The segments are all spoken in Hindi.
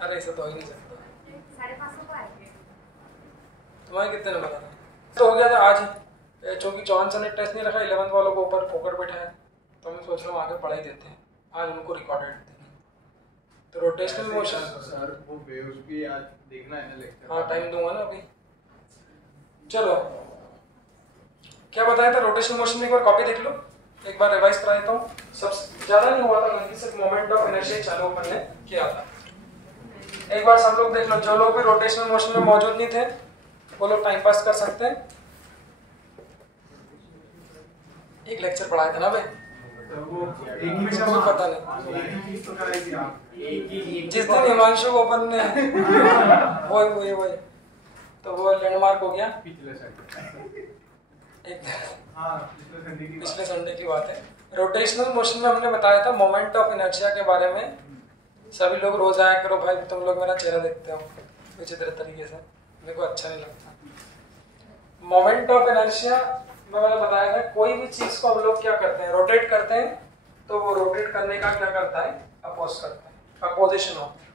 अरे ऐसा तो हो ही नहीं सकता। 550 आएंगे। तुम्हारे कितने नंबर आ रहे? तो हो गया था आज ही, चूंकि जॉनसन ने टेस्ट नहीं रखा 11th वालों को ऊपर फोकट बैठाया, तो मैं सोच रहा हूँ आगे पढ़ाई देते हैं, आज उनको रिकॉर्डेड देंगे। तो रोटेशनल मोशन सर वो वेव्स भी आज देखना है ना लेक्चर। हाँ टाइम दूंगा ना अभी। चलो क्या बताया था रोटेशनल मोशन में, एक बार कॉपी देख लो, एक बार रिवाइज करा देता हूँ। सब ज्यादा नहीं हुआ था बल्कि सिर्फ मोमेंट ऑफ इनर्शिया चालू अपन ने किया था। एक बार सब लोग देख लो, जो लोग भी रोटेशनल मोशन में मौजूद नहीं थे वो लोग टाइम पास कर सकते हैं। एक लेक्चर पढ़ाया था ना भाई, कोई पता नहीं जिस दिन हिमांशु को अपन ने वही तो वो लैंडमार्क हो गया। एक पिछले संडे की बात है। रोटेशनल मोशन में हमने बताया था मोमेंट ऑफ इनर्शिया के बारे में। सभी लोग रोज आया करो भाई, तुम लोग मेरा चेहरा देखते हो विचित्र तरीके से, मेरे को अच्छा नहीं लगता। मोमेंट ऑफ इनर्शिया में मैंने बताया था कोई भी चीज को हम लोग क्या करते हैं, रोटेट करते हैं, तो वो रोटेट करने का क्या करता है, अपोज करता है, अपोजिशन होता है।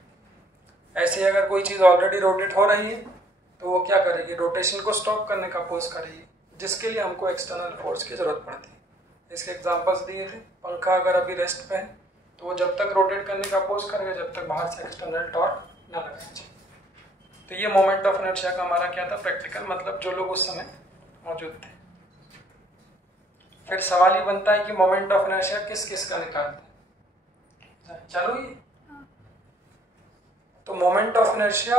ऐसे ही अगर कोई चीज ऑलरेडी रोटेट हो रही है तो वो क्या करेगी, रोटेशन को स्टॉप करने का अपोज करेगी, जिसके लिए हमको एक्सटर्नल फोर्स की जरूरत पड़ती है। इसके एग्जांपल्स दिए थे। पंखा अगर अभी रेस्ट पे है तो वो जब तक रोटेट करने का अपोज करेगा जब तक बाहर से एक्सटर्नल टॉर्क ना लगना चाहिए। तो ये मोमेंट ऑफ इनर्शिया का हमारा क्या था, प्रैक्टिकल, मतलब जो लोग उस समय मौजूद थे। फिर सवाल ये बनता है कि मोमेंट ऑफ इनर्शिया किस किस का निकालते हैं। चलो ये तो मोमेंट ऑफ इनर्शिया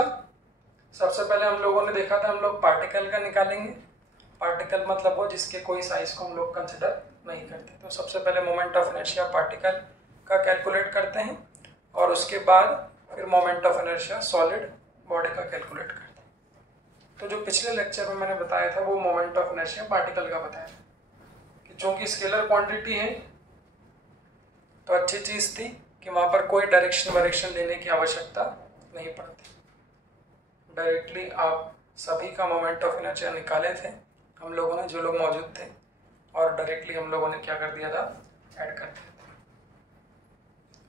सबसे पहले हम लोगों ने देखा था, हम लोग पार्टिकल का निकालेंगे। पार्टिकल मतलब वो जिसके कोई साइज को हम लोग कंसिडर नहीं करते। तो सबसे पहले मोमेंट ऑफ इनर्शिया पार्टिकल का कैलकुलेट करते हैं और उसके बाद फिर moment of inertia solid body का कैलकुलेट करते हैं। तो जो पिछले लेक्चर में मैंने बताया था वो मोमेंट ऑफ इनर्शिया पार्टिकल का बताया था कि चूंकि स्केलर क्वांटिटी है तो अच्छी चीज थी कि वहां पर कोई डायरेक्शन लेने की आवश्यकता नहीं पड़ती। डायरेक्टली आप सभी का मोमेंट ऑफ इनर्शिया निकाले थे हम लोगों ने, जो लोग मौजूद थे, और डायरेक्टली हम लोगों ने क्या कर दिया था, ऐड कर दिया था।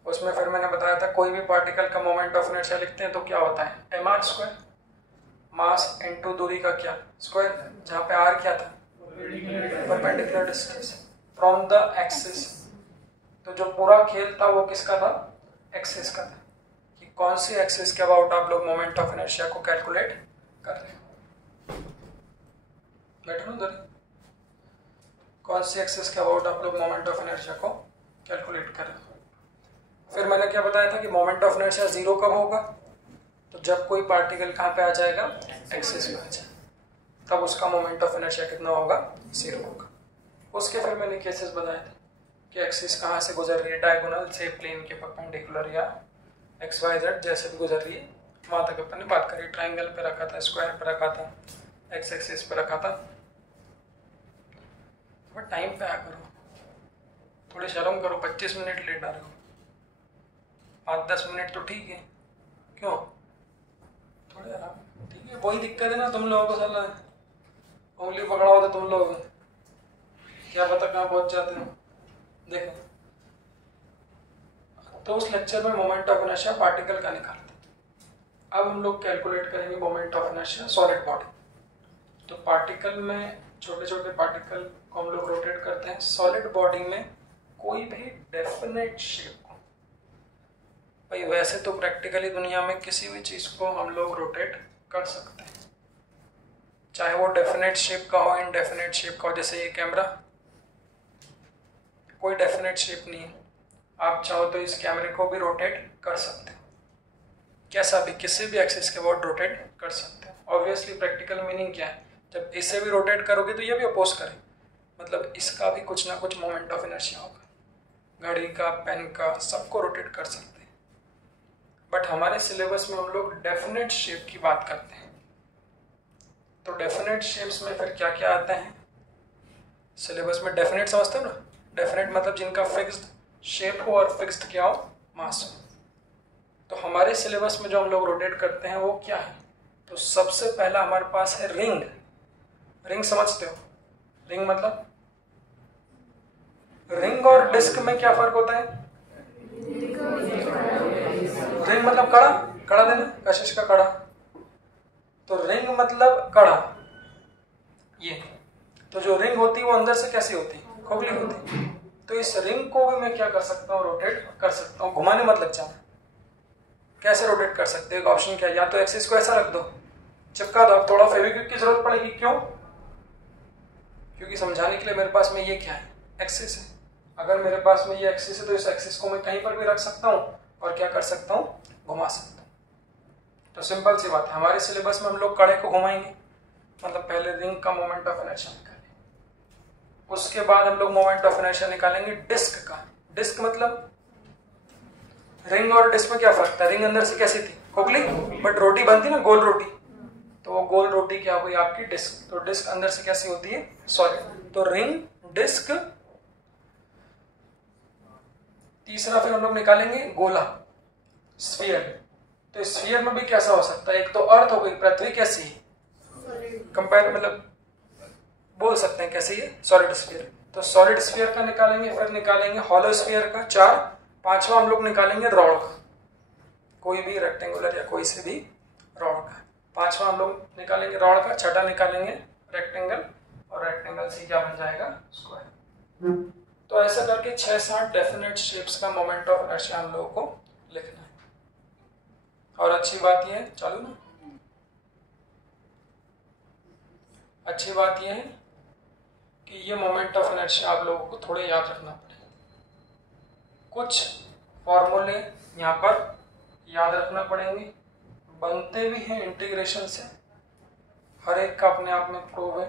उसमें फिर मैंने बताया था कोई भी पार्टिकल का मोमेंट ऑफ इनर्शिया लिखते हैं तो क्या होता है, mr स्क्वायर, मास इनटू दूरी का क्या स्क्वायर, जहाँ पे r क्या था, perpendicular distance from the axis. तो जो पूरा खेल था वो किसका था, एक्सिस का था, कि कौन सी एक्सिस के अबाउट आप लोग मोमेंट ऑफ इनर्शिया को कैलकुलेट कर रहे हैं। बैठो ना उधर, कौन सी एक्सिस के अबाउट आप लोग मोमेंट ऑफ इनर्शिया को कैलकुलेट कर रहे हैं। फिर मैंने क्या बताया था कि मोमेंट ऑफ इनर्शिया जीरो कब होगा, तो जब कोई पार्टिकल कहाँ पे आ जाएगा, एक्सिस में आ जाए, तब उसका मोमेंट ऑफ इनर्शिया कितना होगा, जीरो होगा। उसके फिर मैंने केसेस बताए थे कि एक्सिस कहाँ से गुजर रही है, डायगोनल से, प्लेन के परपेंडिकुलर, या एक्स वाई जेड जैसे भी गुजर रही है, वहाँ तक अपन ने बात करी। ट्राइंगल पे रखा था, स्क्वायर पे रखा था, एक्स एक्सिस पे रखा था। बट टाइम पे आ करो, थोड़ी शर्म करो, 25 मिनट लेट आ रहे हो, 5-10 मिनट तो ठीक है, क्यों थोड़े आराम, ठीक है। वही दिक्कत है ना तुम लोगों को, साला उंगली पकड़ा होता तुम लोग, क्या पता कहाँ पहुंच जाते हो। देखो तो उस लेक्चर में मोमेंट ऑफ इनर्शिया पार्टिकल का निकालते हैं। अब हम लोग कैलकुलेट करेंगे moment of inertia solid body. तो पार्टिकल में छोटे छोटे पार्टिकल को हम लोग रोटेट करते हैं। सॉलिड बॉडी में कोई भी डेफिनेट शेप को, भाई वैसे तो प्रैक्टिकली दुनिया में किसी भी चीज को हम लोग रोटेट कर सकते हैं, चाहे वो डेफिनेट शेप का हो, इनडेफिनेट शेप का हो। जैसे ये कैमरा कोई डेफिनेट शेप नहीं है, आप चाहो तो इस कैमरे को भी रोटेट कर सकते हो, कैसा भी, किसी भी एक्सिस के अबाउट रोटेट कर सकते हो। ऑब्वियसली प्रैक्टिकल मीनिंग क्या है, जब इसे भी रोटेट करोगे तो ये भी अपोज करे, मतलब इसका भी कुछ ना कुछ मोमेंट ऑफ इनर्शिया होगा। घड़ी का, पेन का, सबको रोटेट कर सकते हैं। बट हमारे सिलेबस में हम लोग डेफिनेट शेप की बात करते हैं। तो डेफिनेट शेप्स में फिर क्या क्या आता है सिलेबस में, डेफिनेट समझते हो ना, डेफिनेट मतलब जिनका फिक्स्ड शेप हो और फिक्स्ड क्या हो, मास हो। तो हमारे सिलेबस में जो हम लोग रोटेट करते हैं वो क्या है, तो सबसे पहला हमारे पास है रिंग। रिंग समझते हो, रिंग मतलब, रिंग और डिस्क में क्या फर्क होता है, रिंग मतलब कड़ा, कड़ा देना, कशिश का कड़ा। तो रिंग मतलब कड़ा, ये। तो जो रिंग होती है वो अंदर से कैसी होती है, खोखली होती है। तो इस रिंग को भी मैं क्या कर सकता हूँ, रोटेट कर सकता हूँ। घुमाने मत लग जाना। कैसे रोटेट कर सकते हो, एक ऑप्शन क्या है, या तो एक्सिस को ऐसा रख दो, चिपका दो। अब थोड़ा फेविक्विक की जरूरत पड़ेगी, क्यों? क्योंकि समझाने के लिए मेरे पास में ये क्या है, एक्सिस है। अगर मेरे पास में ये एक्सिस है तो इस एक्सिस को मैं कहीं पर भी रख सकता हूँ और क्या कर सकता हूँ, घुमा सकता हूँ। तो सिंपल सी बात है, हमारे सिलेबस में हम लोग कड़े को घुमाएंगे, मतलब पहले रिंग का मोमेंट ऑफ इनर्शिया निकालेंगे, उसके बाद हम लोग मोमेंट ऑफ इनर्शिया निकालेंगे डिस्क का। डिस्क मतलब रिंग और डिस्क में क्या फर्क था, रिंग अंदर से कैसी थी, खोखली, बट रोटी बनती ना गोल रोटी, तो वो गोल रोटी क्या हुई आपकी, डिस्क। तो डिस्क अंदर से कैसी होती है, सॉलिड। तो रिंग, डिस्क। तीसरा फिर हम लोग निकालेंगे गोला, स्फीयर। तो स्फीयर में भी कैसा हो सकता है, एक तो अर्थ हो गई, पृथ्वी कैसी है, कंपेयर मतलब बोल सकते हैं कैसी है, सॉलिड स्फीयर। तो सॉलिड स्फीयर का निकालेंगे, फिर निकालेंगे हॉलो स्फीयर का, 4। पांचवा हम लोग निकालेंगे रॉड का, कोई भी रेक्टेंगुलर या कोई से भी रॉड का। पांचवा हम लोग निकालेंगे रॉड का, छठा निकालेंगे रेक्टेंगल, और रेक्टेंगल से क्या बन जाएगा, स्क्वायर। तो ऐसा करके 6-7 डेफिनेट शेप्स का मोमेंट ऑफ इनर्शिया हम लोगों को लिखना है। और अच्छी बात यह है, चालू ना, अच्छी बात यह है कि ये मोमेंट ऑफ इनर्शिया आप लोगों को थोड़े याद रखना पड़ेगा। कुछ फॉर्मूले यहाँ पर याद रखना पड़ेंगे, बनते भी हैं इंटीग्रेशन से, हर एक का अपने आप में प्रूव है,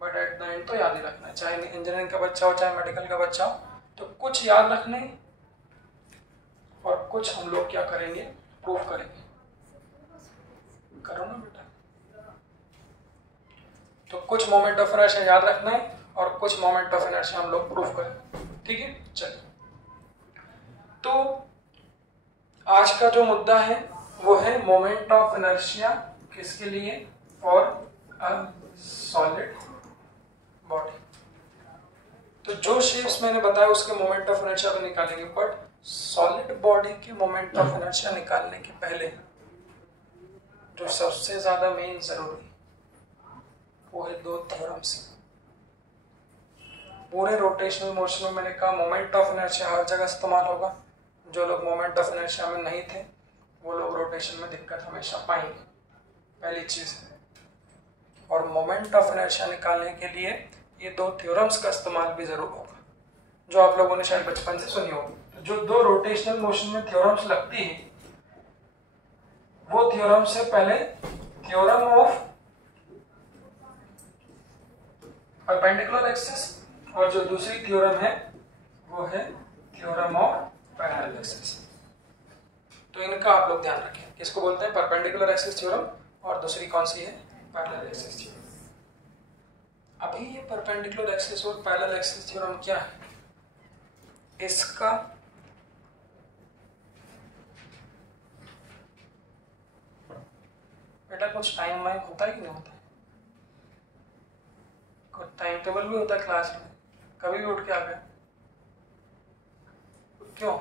बट एट द एंड तो याद ही रखना है, चाहे इंजीनियरिंग का बच्चा हो चाहे मेडिकल का बच्चा हो। तो कुछ याद रखने और कुछ हम लोग क्या करेंगे, प्रूव करेंगे। करो ना बेटा। तो कुछ मोमेंट ऑफ इनर्शिया याद रखना है और कुछ मोमेंट ऑफ इनर्शिया हम लोग प्रूव करें, ठीक है। चलिए, तो आज का जो मुद्दा है वो है मोमेंट ऑफ इनर्शिया किसके लिए, फॉर अ सॉलिड बॉडी। तो जो शेप्स मैंने बताया उसके मोमेंट ऑफ इनर्शिया भी निकालेंगे, बट सॉलिड बॉडी के मोमेंट ऑफ इनर्शिया निकालने के पहले जो सबसे ज्यादा मेन जरूरी वो है 2 थ्योरम्स। पूरे रोटेशनल मोशन में मैंने कहा मोमेंट ऑफ इनर्शिया हर जगह इस्तेमाल होगा। जो लोग मोमेंट ऑफ इनर्शिया में नहीं थे वो लोग रोटेशन में दिक्कत हमेशा पाएंगे, पहली चीज है। और मोमेंट ऑफ इनर्शिया निकालने के लिए ये 2 थ्योरम्स का इस्तेमाल भी जरूर होगा, जो आप लोगों ने शायद बचपन से सुनी होगी। जो 2 रोटेशनल मोशन में थ्योरम्स लगती है वो थ्योरम्स है, पहले थ्योरम ऑफ परपेंडिकुलर एक्सिस, और जो दूसरी थ्योरम है वो है थ्योरम ऑफ पैरेलल एक्सिस। तो इनका आप लोग ध्यान रखें, किसको बोलते हैं, परपेंडिकुलर एक्सिस थ्योरम, और दूसरी कौन सी है, पैरेलल एक्सिस थ्योरम। अभी ये परपेंडिकुलर एक्सिस और पैरेलल एक्सिस थ्योरम क्या है, इसका बेटा कुछ टाइम वाइम होता है कि नहीं होता है, कुछ टाइम टेबल भी होता है क्लास में, कभी भी उठ के आ गए, क्यों?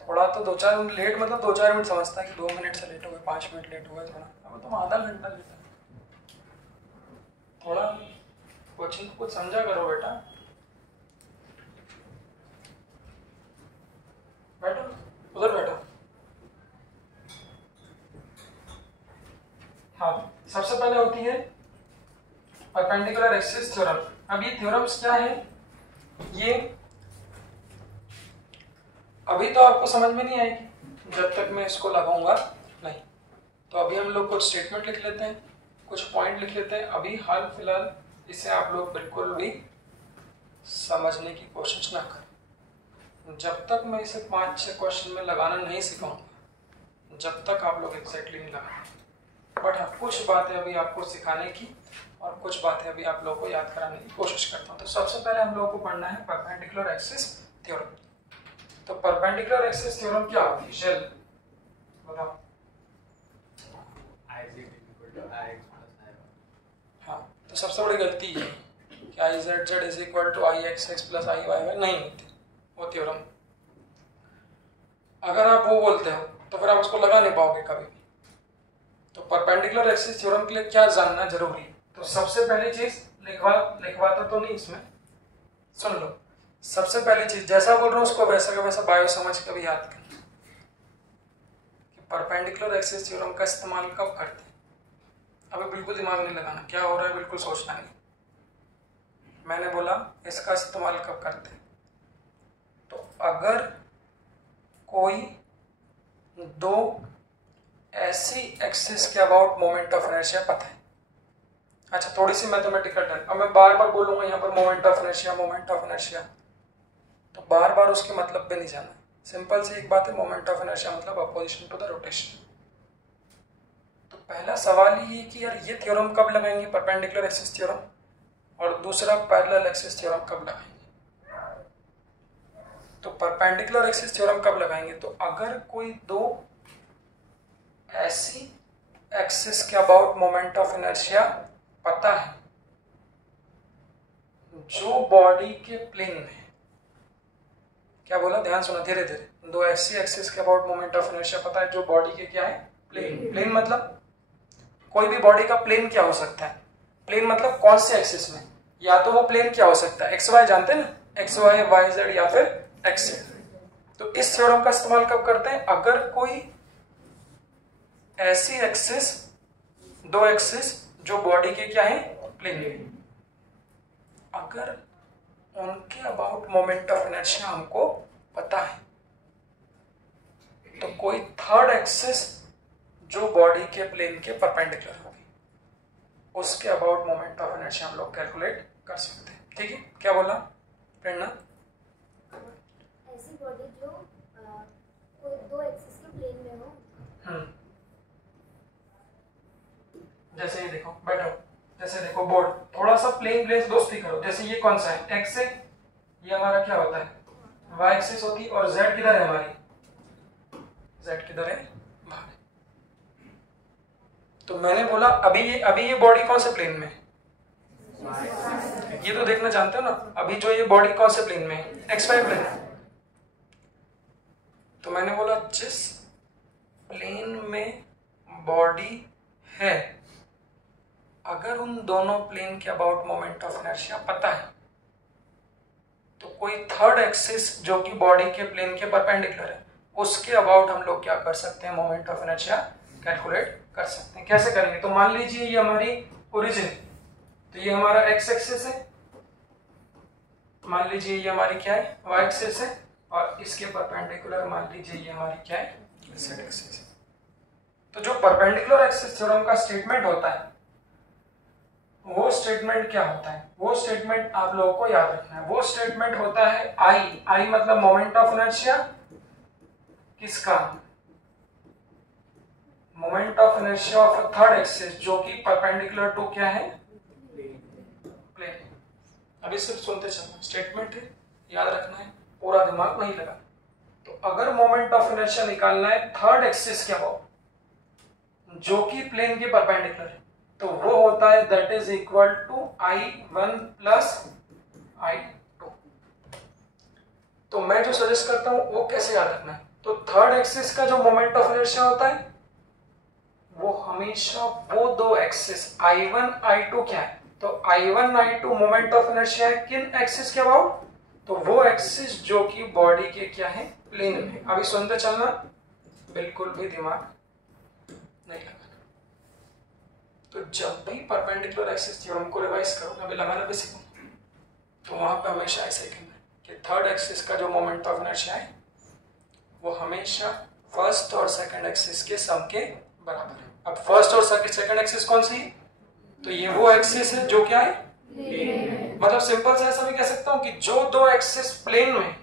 थोड़ा तो 2-4 मिनट लेट, मतलब 2-4 मिनट समझता है कि 2 मिनट से लेट हो गए, 5 मिनट लेट हो गए, थोड़ा अब तुम आधा घंटा लेट है, थोड़ा कोचिंग को कुछ समझा करो बेटा। बैठो, उधर बैठो। हाँ, सबसे पहले होती है परपेंडिकुलर एक्सिस थ्योरम। अब ये थ्योरम्स क्या है, ये अभी तो आपको समझ में नहीं आएगी जब तक मैं इसको लगाऊंगा नहीं। तो अभी हम लोग कुछ स्टेटमेंट लिख लेते हैं, कुछ पॉइंट लिख लेते हैं। अभी हाल फिलहाल इसे आप लोग बिल्कुल भी समझने की कोशिश ना करें। जब तक मैं इसे 5-6 क्वेश्चन में लगाना नहीं सिखाऊंगा जब तक आप लोग एग्जैक्टली नहीं लगाएंगे। बट हाँ, कुछ बातें अभी आपको सिखाने की और कुछ बातें अभी आप लोगों को याद कराने की कोशिश करता हूँ। तो सबसे पहले हम लोगों को पढ़ना है परपेंडिकुलर एक्सिस थ्योरम। तो परपेंडिकुलर एक्सिस थ्योरम क्या होती है, शेल बताओ। हाँ, तो सबसे बड़ी गलती है कि I Z Z is equal to I x x plus I Y Y नहीं होती वो थ्योरम। अगर आप वो बोलते हो तो फिर आप उसको लगा नहीं पाओगे कभी भी। तो परपेंडिकुलर एक्सिस थ्योरम के लिए क्या जानना जरूरी है? तो सबसे पहली चीज लिखवाता तो नहीं इसमें, सुन लो। सबसे पहली चीज जैसा बोल रहा हूँ उसको वैसा का वैसा बायो समझ के भी याद करना कि परपेंडिकुलर एक्सिस थ्योरम का इस्तेमाल कब करते हैं। अभी बिल्कुल दिमाग नहीं लगाना, क्या हो रहा है बिल्कुल सोचना नहीं। मैंने बोला इसका इस्तेमाल कब करते हैं, तो अगर कोई दो ऐसी एक्सिस के अबाउट मोमेंट ऑफ इनर्शिया पता है। अच्छा, थोड़ी सी मैथमेटिकल टर्म, अब मैं बार बार बोलूंगा यहाँ पर मोमेंट ऑफ इनर्शिया, तो बार बार उसके मतलब पे नहीं जाना। सिंपल सी एक बात है, मोमेंट ऑफ इनर्शिया मतलब अपोजिशन टू द रोटेशन। तो पहला सवाल ये कि यार ये थ्योरम कब लगाएंगे, परपेंडिकुलर एक्सिस थ्योरम, और दूसरा पैरेलल एक्सिस थ्योरम कब लगाएंगे। तो परपेंडिकुलर एक्सिस थ्योरम कब लगाएंगे, तो अगर कोई दो ऐसी एक्सिस के अबाउट मोमेंट ऑफ इनर्शिया पता है जो बॉडी के प्लेन में, क्या बोला ध्यान सुना धीरे धीरे, दो ऐसी एक्सिस के अबाउट मोमेंट ऑफ इनर्शिया पता है जो बॉडी के क्या है, प्लेन। प्लेन मतलब कोई भी बॉडी का प्लेन क्या हो सकता है, प्लेन मतलब कौन से एक्सिस में, या तो वो प्लेन क्या हो सकता है, एक्स वाई जानते हैं ना, एक्स वाई वाई जेड या फिर एक्स जेड। तो इस थ्योरम का इस्तेमाल कब करते हैं, अगर कोई ऐसी एक्सिस, दो एक्सिस जो बॉडी के क्या है, प्लेन में, अगर उनके अबाउट मोमेंट ऑफ इनर्शिया हमको पता है, तो कोई थर्ड एक्सिस जो बॉडी के प्लेन के परपेंडिकुलर होगी उसके अबाउट मोमेंट ऑफ इनर्शिया हम लोग कैलकुलेट कर सकते हैं। ठीक है, क्या बोला प्रेरणा? ऐसी बॉडी जो कोई दो एक्सिस के प्लेन में हो। जैसे ये देखो, बैठो, जैसे देखो बोर्ड, थोड़ा सा प्लेन प्लेन दोस्ती करो। जैसे ये कौन सा है, एक्स है, ये हमारा क्या होता है, वाई एक्सिस होती, और जेड किधर है हमारी, जेड किधर है, बाहर। तो मैंने बोला अभी ये बॉडी कौन से प्लेन में, ये तो देखना जानते हो ना, अभी जो ये बॉडी कौन से प्लेन में, एक्स वाई प्लेन। तो मैंने बोला जिस प्लेन में बॉडी है, अगर उन दोनों प्लेन के अबाउट मोमेंट ऑफ इनर्शिया पता है, तो कोई थर्ड एक्सिस जो कि बॉडी के प्लेन के परपेंडिकुलर है उसके अबाउट हम लोग क्या कर सकते हैं, मोमेंट ऑफ इनर्शिया कैलकुलेट कर सकते हैं। कैसे करेंगे, तो मान लीजिए ये हमारी ओरिजिन, तो ये हमारा एक्स एक्सिस है, मान लीजिए ये हमारी क्या है, वाई एक्सिस है, और इसके परपेंडिकुलर मान लीजिए ये हमारी क्या है, जेड एक्सिस है। तो जो परपेंडिकुलर एक्सिस थ्योरम का स्टेटमेंट होता है, वो स्टेटमेंट क्या होता है, वो स्टेटमेंट आप लोगों को याद रखना है। वो स्टेटमेंट होता है आई मतलब मोमेंट ऑफ इनर्शिया किसका, moment of inertia of third axis जो कि परपेंडिकुलर टू क्या है, प्लेन। अभी सिर्फ सुनते चलना, स्टेटमेंट है, याद रखना है, पूरा दिमाग नहीं लगा। तो अगर मोमेंट ऑफ इनर्शिया निकालना है थर्ड एक्सिस के अबाउट जो कि प्लेन के परपेंडिकुलर है, तो वो होता है that is equal to I1 plus I2। तो मैं जो सजेस्ट करता हूं वो कैसे याद रखना है, तो थर्ड एक्सिस का जो मोमेंट ऑफ इनर्शिया होता है वो हमेशा वो दो एक्सिस I1 I2 क्या है, तो I1 I2 moment of inertia है किन एक्सिस के अबाउट, तो वो एक्सिस जो कि बॉडी के क्या है, प्लेन में। अभी सुनते चलना, बिल्कुल भी दिमाग नहीं लगाना। तो जब भी परपेंडिकुलर एक्सिस थ्योरम को रिवाइज करो, अभी लगाना भी सीखो, तो वहां पे हमेशा ऐसे ही कहना है कि थर्ड एक्सिस का जो मोमेंट ऑफ इनर्शिया है वो हमेशा फर्स्ट और सेकंड एक्सिस के सम के बराबर है। अब फर्स्ट और सेकंड एक्सिस कौन सी है, तो ये वो एक्सिस है जो क्या है, मतलब सिंपल से ऐसा भी कह सकता हूं कि जो दो एक्सिस प्लेन में,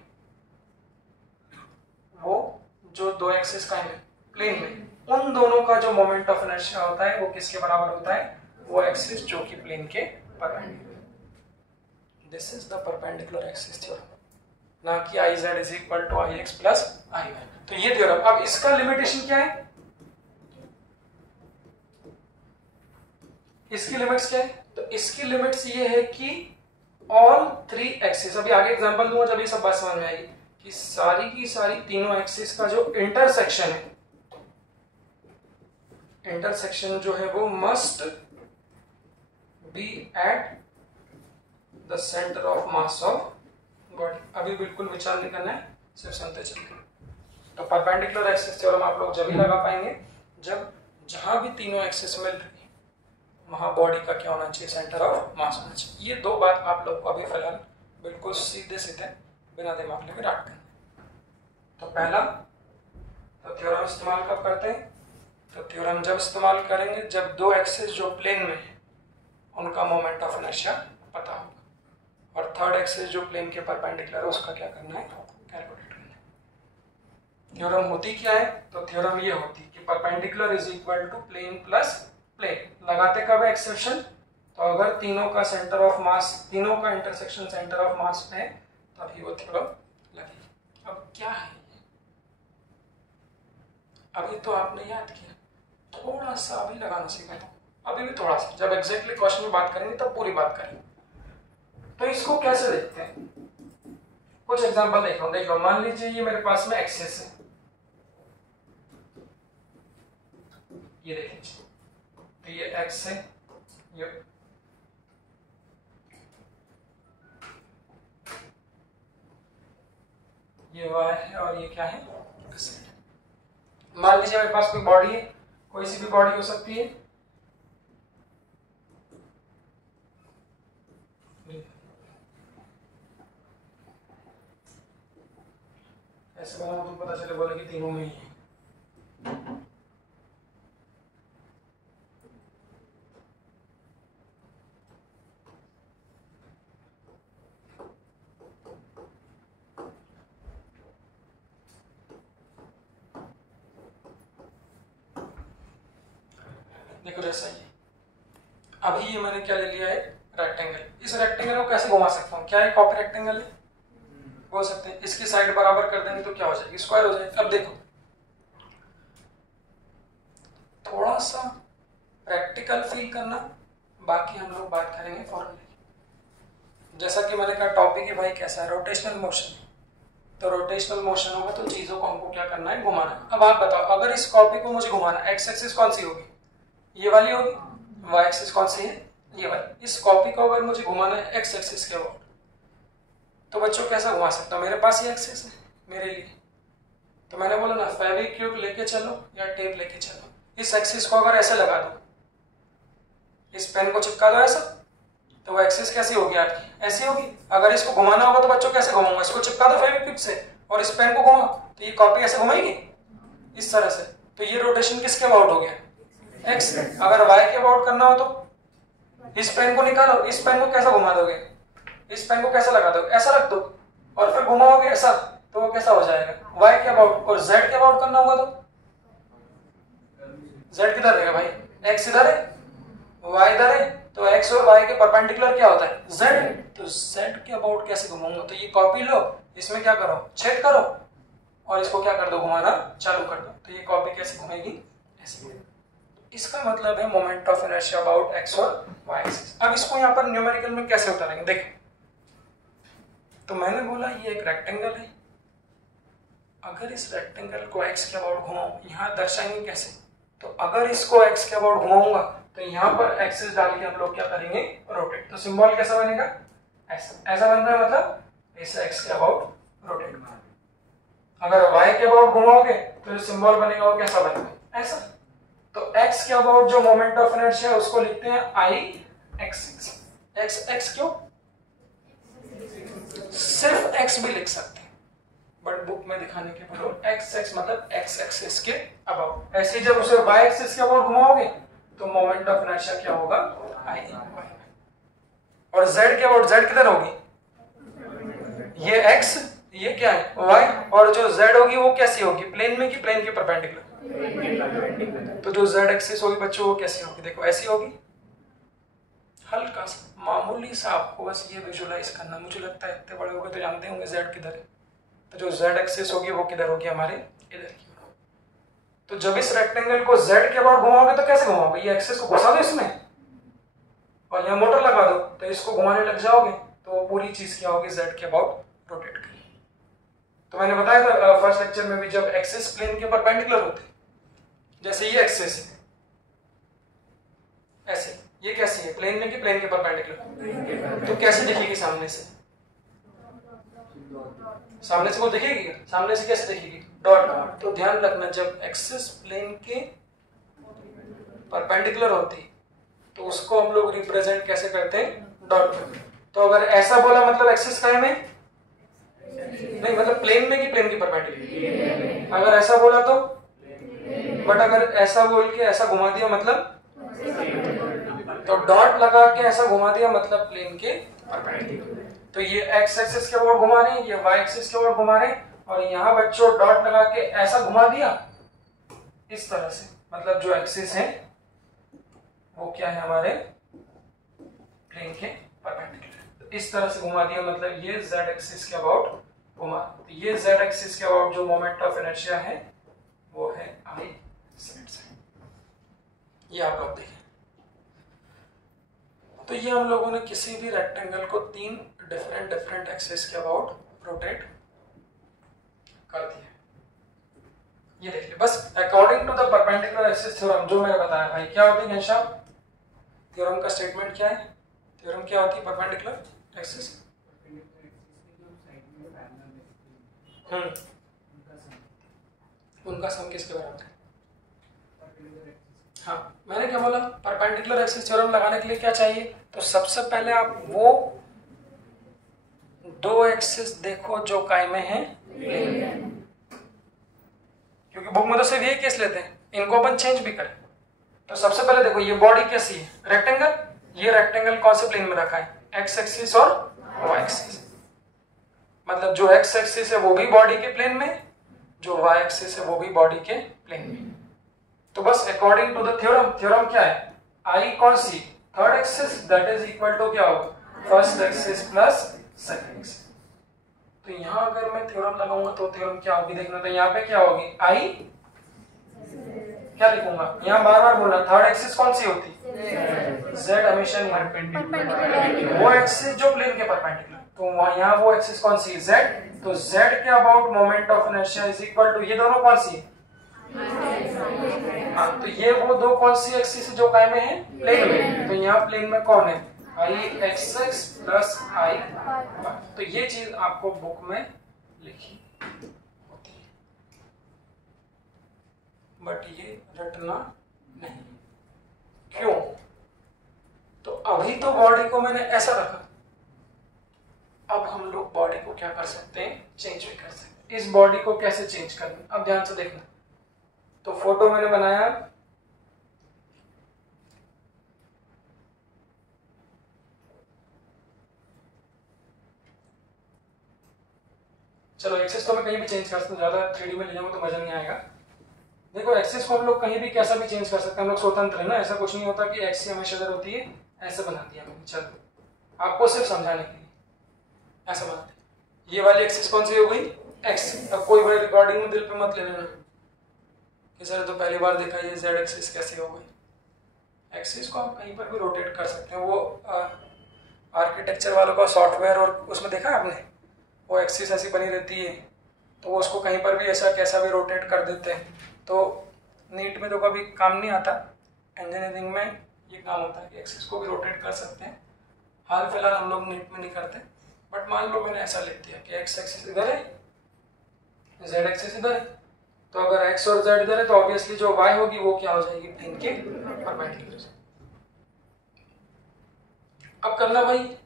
वो जो दो एक्सिस का है प्लेन में, उन दोनों का जो मोमेंट ऑफ इनर्शिया होता है वो किसके बराबर होता है, वो एक्सिस जो कि प्लेन के perpendicular. This is the perpendicular axis theorem, ना कि IZ is equal to IX plus IY। तो ये थ्योरम, अब इसका लिमिटेशन क्या है, इसकी लिमिट्स क्या है, तो इसकी लिमिट्स ये है कि ऑल थ्री एक्सिस, अभी आगे एग्जांपल दूंगा जब ये सब बात समझ में आएगी, कि सारी की सारी तीनों एक्सिस का जो इंटरसेक्शन है इंटरसेक्शन जो है वो must be at the centre of mass of body. अभी बिल्कुल विचार नहीं करना है, सिर्फ सुनते चलिए। तो परपेंडिकुलर एक्सिस थ्योरम आप लोग जब ही लगा पाएंगे जब जहां भी तीनों एक्सिस मिल रही वहां बॉडी का क्या होना चाहिए, सेंटर ऑफ मास होना चाहिए। ये दो बात आप लोग को अभी फिलहाल बिल्कुल सीधे सीधे बिना दिमाग लगे रट करना। तो पहला तो थ्योरम इस्तेमाल कब करते हैं, तो थ्योरम जब इस्तेमाल करेंगे जब दो एक्सिस जो प्लेन में है उनका मोमेंट ऑफ इनर्शिया पता होगा, और थर्ड एक्सिस जो प्लेन के परपेंडिकुलर है उसका क्या करना है, कैलकुलेट करना है। थ्योरम होती क्या है, तो थ्योरम ये होती है कि perpendicular is equal to plane plus plane. लगाते कब है एक्सेप्शन, तो अगर तीनों का सेंटर ऑफ मास, तीनों का इंटरसेक्शन सेंटर ऑफ मास है तभी वो थ्योरम लगेगी। अब क्या है ये, अभी तो आपने याद किया, थोड़ा सा अभी लगाना सीखा था, अभी भी थोड़ा सा, जब एग्जैक्टली क्वेश्चन में बात करेंगे तब पूरी बात करेंगे। तो इसको कैसे देखते हैं, कुछ एग्जांपल देख लो। मान लीजिए ये मेरे पास में एक्सेस है, ये देख लीजिए, तो ये एक्स है, ये वाई है, और ये क्या है, मान लीजिए मेरे पास कोई बॉडी है, कोई सी भी बॉडी हो सकती है, ऐसे बनाओ तो पता चले बोले कि तीनों में ही है। देखो जैसा ये अभी ये मैंने क्या ले लिया है, रेक्टेंगल। इस रेक्टेंगल को कैसे घुमा सकता हूँ, क्या ये कॉपी रेक्टेंगल है, बोल सकते हैं। इसकी साइड बराबर कर देंगे तो क्या हो जाएगी, स्क्वायर हो जाएगी। अब देखो थोड़ा सा प्रैक्टिकल फील करना, बाकी हम लोग बात करेंगे फॉर्मूले। जैसा कि मैंने कहा टॉपिक है भाई कैसा है, रोटेशनल मोशन। तो रोटेशनल मोशन होगा तो चीजों को हमको क्या करना है, घुमाना। अब आप बताओ अगर इस कॉपी को मुझे घुमाना, एक्स एक्सिस कौन सी होगी, ये वाली होगी, वाई एक्सिस कौन सी है, ये वाली। इस कॉपी को अगर मुझे घुमाना है एक्स एक्सिस के अबाउट, तो बच्चों कैसा घुमा सकता हूँ, मेरे पास ये एक्सिस है मेरे लिए, तो मैंने बोला ना फेविक्विक लेके चलो या टेप लेके चलो। इस एक्सिस को अगर ऐसे लगा दो, इस पेन को चिपका दो ऐसा, तो वो एक्सिस कैसी होगी आपकी, ऐसी होगी। अगर इसको घुमाना होगा तो बच्चों कैसे घुमाऊंगा, इसको चिपका दो फेविक्विक से और इस पेन को घुमाओ, तो ये कॉपी ऐसे घुमाएगी इस तरह से। तो ये रोटेशन किसके अबाउट हो गया, एक्स। अगर वाई के अबाउट करना हो तो इस पेन को निकालो, इस पेन को कैसा घुमा दोगे, इस पेन को कैसा लगा दोगे, ऐसा रख दो और फिर घुमाओगे ऐसा, तो वो कैसा हो जाएगा, वाई के अबाउट। और जेड के अबाउट करना होगा तो जेड किधर रहेगा भाई, एक्स इधर है, वाई इधर है, तो एक्स और वाई के परपेंडिकुलर क्या होता है, जेड। तो जेड के अबाउट कैसे घुमाऊंगा, तो ये कॉपी लो, इसमें क्या करो, छेद करो और इसको क्या कर दो, घुमाना चालू कर दो, तो ये कॉपी कैसे घुमेगी, ऐसे। इसका मतलब है moment of inertia about x और वाई एक्सिस। अब इसको यहाँ पर न्यूमेरिकल में कैसे उतारेंगे, देखो। तो मैंने बोला ये एक रेक्टेंगल है, अगर इस रेक्टेंगल को एक्स के अबाउट घुमाऊं, यहाँ दर्शाएंगे कैसे, तो अगर इसको एक्स के अबाउट घुमाऊंगा तो यहाँ पर एक्सिस डाल के हम लोग क्या करेंगे, रोटेट। तो सिंबल कैसा बनेगा, ऐसा, ऐसा बन रहा है, मतलब इस एक्स के अबाउट रोटेट। अगर वाई के अबाउट घुमाओगे तो सिंबल बनेगा वो कैसा बनेगा, ऐसा। तो x के अबाउट जो मोमेंट ऑफ इनर्शिया है उसको लिखते हैं I x। x क्यों, सिर्फ x भी लिख सकते हैं, बट बुक में दिखाने के बाद x मतलब x एक्सिस के अबाउट। ऐसे जब उसे y एक्सिस के अबाउट घुमाओगे तो मोमेंट ऑफ इनर्शिया क्या होगा, I y। और z के अबाउट, z किधर होगी, ये x, ये क्या है y, और जो z होगी वो कैसी होगी, प्लेन में कि प्लेन के परपेंडिकुलर। तो जो z एक्सिस होगी बच्चों वो कैसी होगी, देखो ऐसी होगी। हल्का सा मामूली सा आपको बस ये विजुलाइज करना, मुझे लगता है इतने बड़े हो गए तो जानते होंगे z किधर है। तो जो z एक्सिस होगी वो किधर होगी, हमारे इधर की। तो जब इस रेक्टेंगल को z के अबाउट घुमाओगे तो कैसे घुमाओगे, ये एक्सिस को घुसा दो इसमें और यहाँ मोटर लगा दो, तो इसको घुमाने लग जाओगे तो पूरी चीज क्या होगी, z के अबाउट रोटेट करेगी। तो मैंने बताया था फर्स्ट लेक्चर में भी, जब एक्सिस प्लेन के परपेंडिकुलर होते, जैसे ये एक्सिस है ऐसे, ये कैसी है, प्लेन में कि प्लेन के परपेंडिकुलर? तो कैसे दिखेगी सामने से? सामने से वो दिखेगी, सामने से कैसे दिखेगी? डॉट। तो ध्यान रखना, जब एक्सिस प्लेन के परपेंडिकुलर होती तो उसको हम लोग रिप्रेजेंट कैसे करते हैं? डॉट में। तो अगर ऐसा बोला मतलब एक्सिस काय में नहीं, मतलब प्लेन में कि प्लेन के परपेंडिकुलर? अगर ऐसा बोला तो, बट अगर ऐसा बोल के ऐसा घुमा दिया मतलब, तो डॉट लगा के ऐसा घुमा दिया मतलब प्लेन के परपेंडिकुलर। तो ये एक्स एक्सिस के ओर घुमा रहे हैं, ये वाई एक्सिस के ओर घुमा रहे हैं, और यहाँ बच्चों डॉट लगा के ऐसा घुमा दिया इस तरह से, मतलब जो एक्सिस है वो क्या है हमारे प्लेन के परपेंडिकुलर। तो इस तरह से घुमा दिया मतलब ये z एक्सिस के अबाउट घुमा। तो ये z एक्सिस के अबाउट जो मोमेंट ऑफ इनर्शिया है वो है i z। ये आप लोग देखें। तो ये हम लोगों ने किसी भी रेक्टेंगल को 3 डिफरेंट एक्सिस के अबाउट रोटेट कर दिया। ये देखिए, बस according to the perpendicular axis theorem जो मैंने बताया भाई, क्या होती है घनश्याम? थ्योरम का स्टेटमेंट क्या है? थ्योरम क्या होती है परपेंडिकुलर एक्सिस? उनका सम किसके बराबर है? हाँ, मैंने क्या बोला? परपेंडिकुलर एक्सिस थ्योरम लगाने के लिए क्या चाहिए? तो सबसे पहले आप वो 2 एक्सिस देखो जो काय में है, क्योंकि बुक में तो सिर्फ ये केस लेते हैं, इनको अपन चेंज भी करें। तो सबसे पहले देखो ये बॉडी कैसी है? रेक्टेंगल। ये रेक्टेंगल कौन से प्लेन में रखा है? एक्स एक्सिस और वाई एक्सिस। मतलब जो एक्स एक्सिस है वो भी बॉडी के प्लेन में, जो वाई एक्सिस है वो भी बॉडी के प्लेन में। तो बस according to the theorem, theorem क्या है? आई कौन सी? Third axis, that is equal to क्या होगा? First axis plus second axis. तो यहाँ अगर मैं थ्योरम लगाऊंगा तो थ्योरम क्या होगी देखना। तो यहाँ पे क्या होगी? आई क्या लिखूंगा? यहाँ बार बार बोलना, थर्ड एक्सिस कौन सी होती? जेड हमेशा परपेंडिकुलर, वो एक्सिस जो प्लेन के परपेंडिकुलर। तो यहाँ वो एक्सिस कौन सी? जेड। तो जेड के about moment of inertia is equal to, ये दोनों कौन सी है? हाँ, तो ये वो दो कौन सी एक्सिस है जो काय में है? प्लेन में। तो यहाँ प्लेन में कौन है? आई एक्स एक्स प्लस आई। तो ये चीज आपको बुक में लिखी होती है, बट ये रटना नहीं। क्यों? तो अभी तो बॉडी को मैंने ऐसा रखा, अब हम लोग बॉडी को क्या कर सकते हैं? चेंज भी कर सकते हैं। इस बॉडी को कैसे चेंज करना? अब ध्यान से देखना। तो फोटो मैंने बनाया, चलो एक्सिस तो मैं कहीं भी चेंज कर सकता हूँ, ज्यादा 3D में ले जाऊंगा तो मजा नहीं आएगा। देखो एक्सिस को हम लोग कहीं भी कैसा भी चेंज कर सकते हैं, हम लोग स्वतंत्र है ना, ऐसा कुछ नहीं होता कि एक्स हमेशा इधर होती है, ऐसे बना दिया मैंने। चलो आपको सिर्फ समझाने के लिए ऐसा बना दिया। ये वाली एक्सिस कौन सी हो गई? एक्स। अब कोई भाई रिकॉर्डिंग में दिल पे मत ले लेना कि सर तो पहली बार देखा ये जेड एक्सिस कैसे हो गई। एक्सिस को आप कहीं पर भी रोटेट कर सकते हैं। वो आर्किटेक्चर वालों का सॉफ्टवेयर और उसमें देखा आपने, वो एक्सिस ऐसी बनी रहती है, तो वो उसको कहीं पर भी ऐसा कैसा भी रोटेट कर देते हैं। तो नीट में तो कभी काम नहीं आता, इंजीनियरिंग में ये काम होता है कि एक्सिस को भी रोटेट कर सकते हैं। हाल फिलहाल हम लोग नीट में नहीं करते, बट मान लो मैंने ऐसा लिख दिया कि एक्स एक्सिस इधर है, जेड एक्सिस इधर है, तो अगर एक्स और जेड इधर है तो ऑब्वियसली जो वाई होगी वो क्या हो जाएगी? प्लेन के परपेंडिकुलर। अब करना भाई,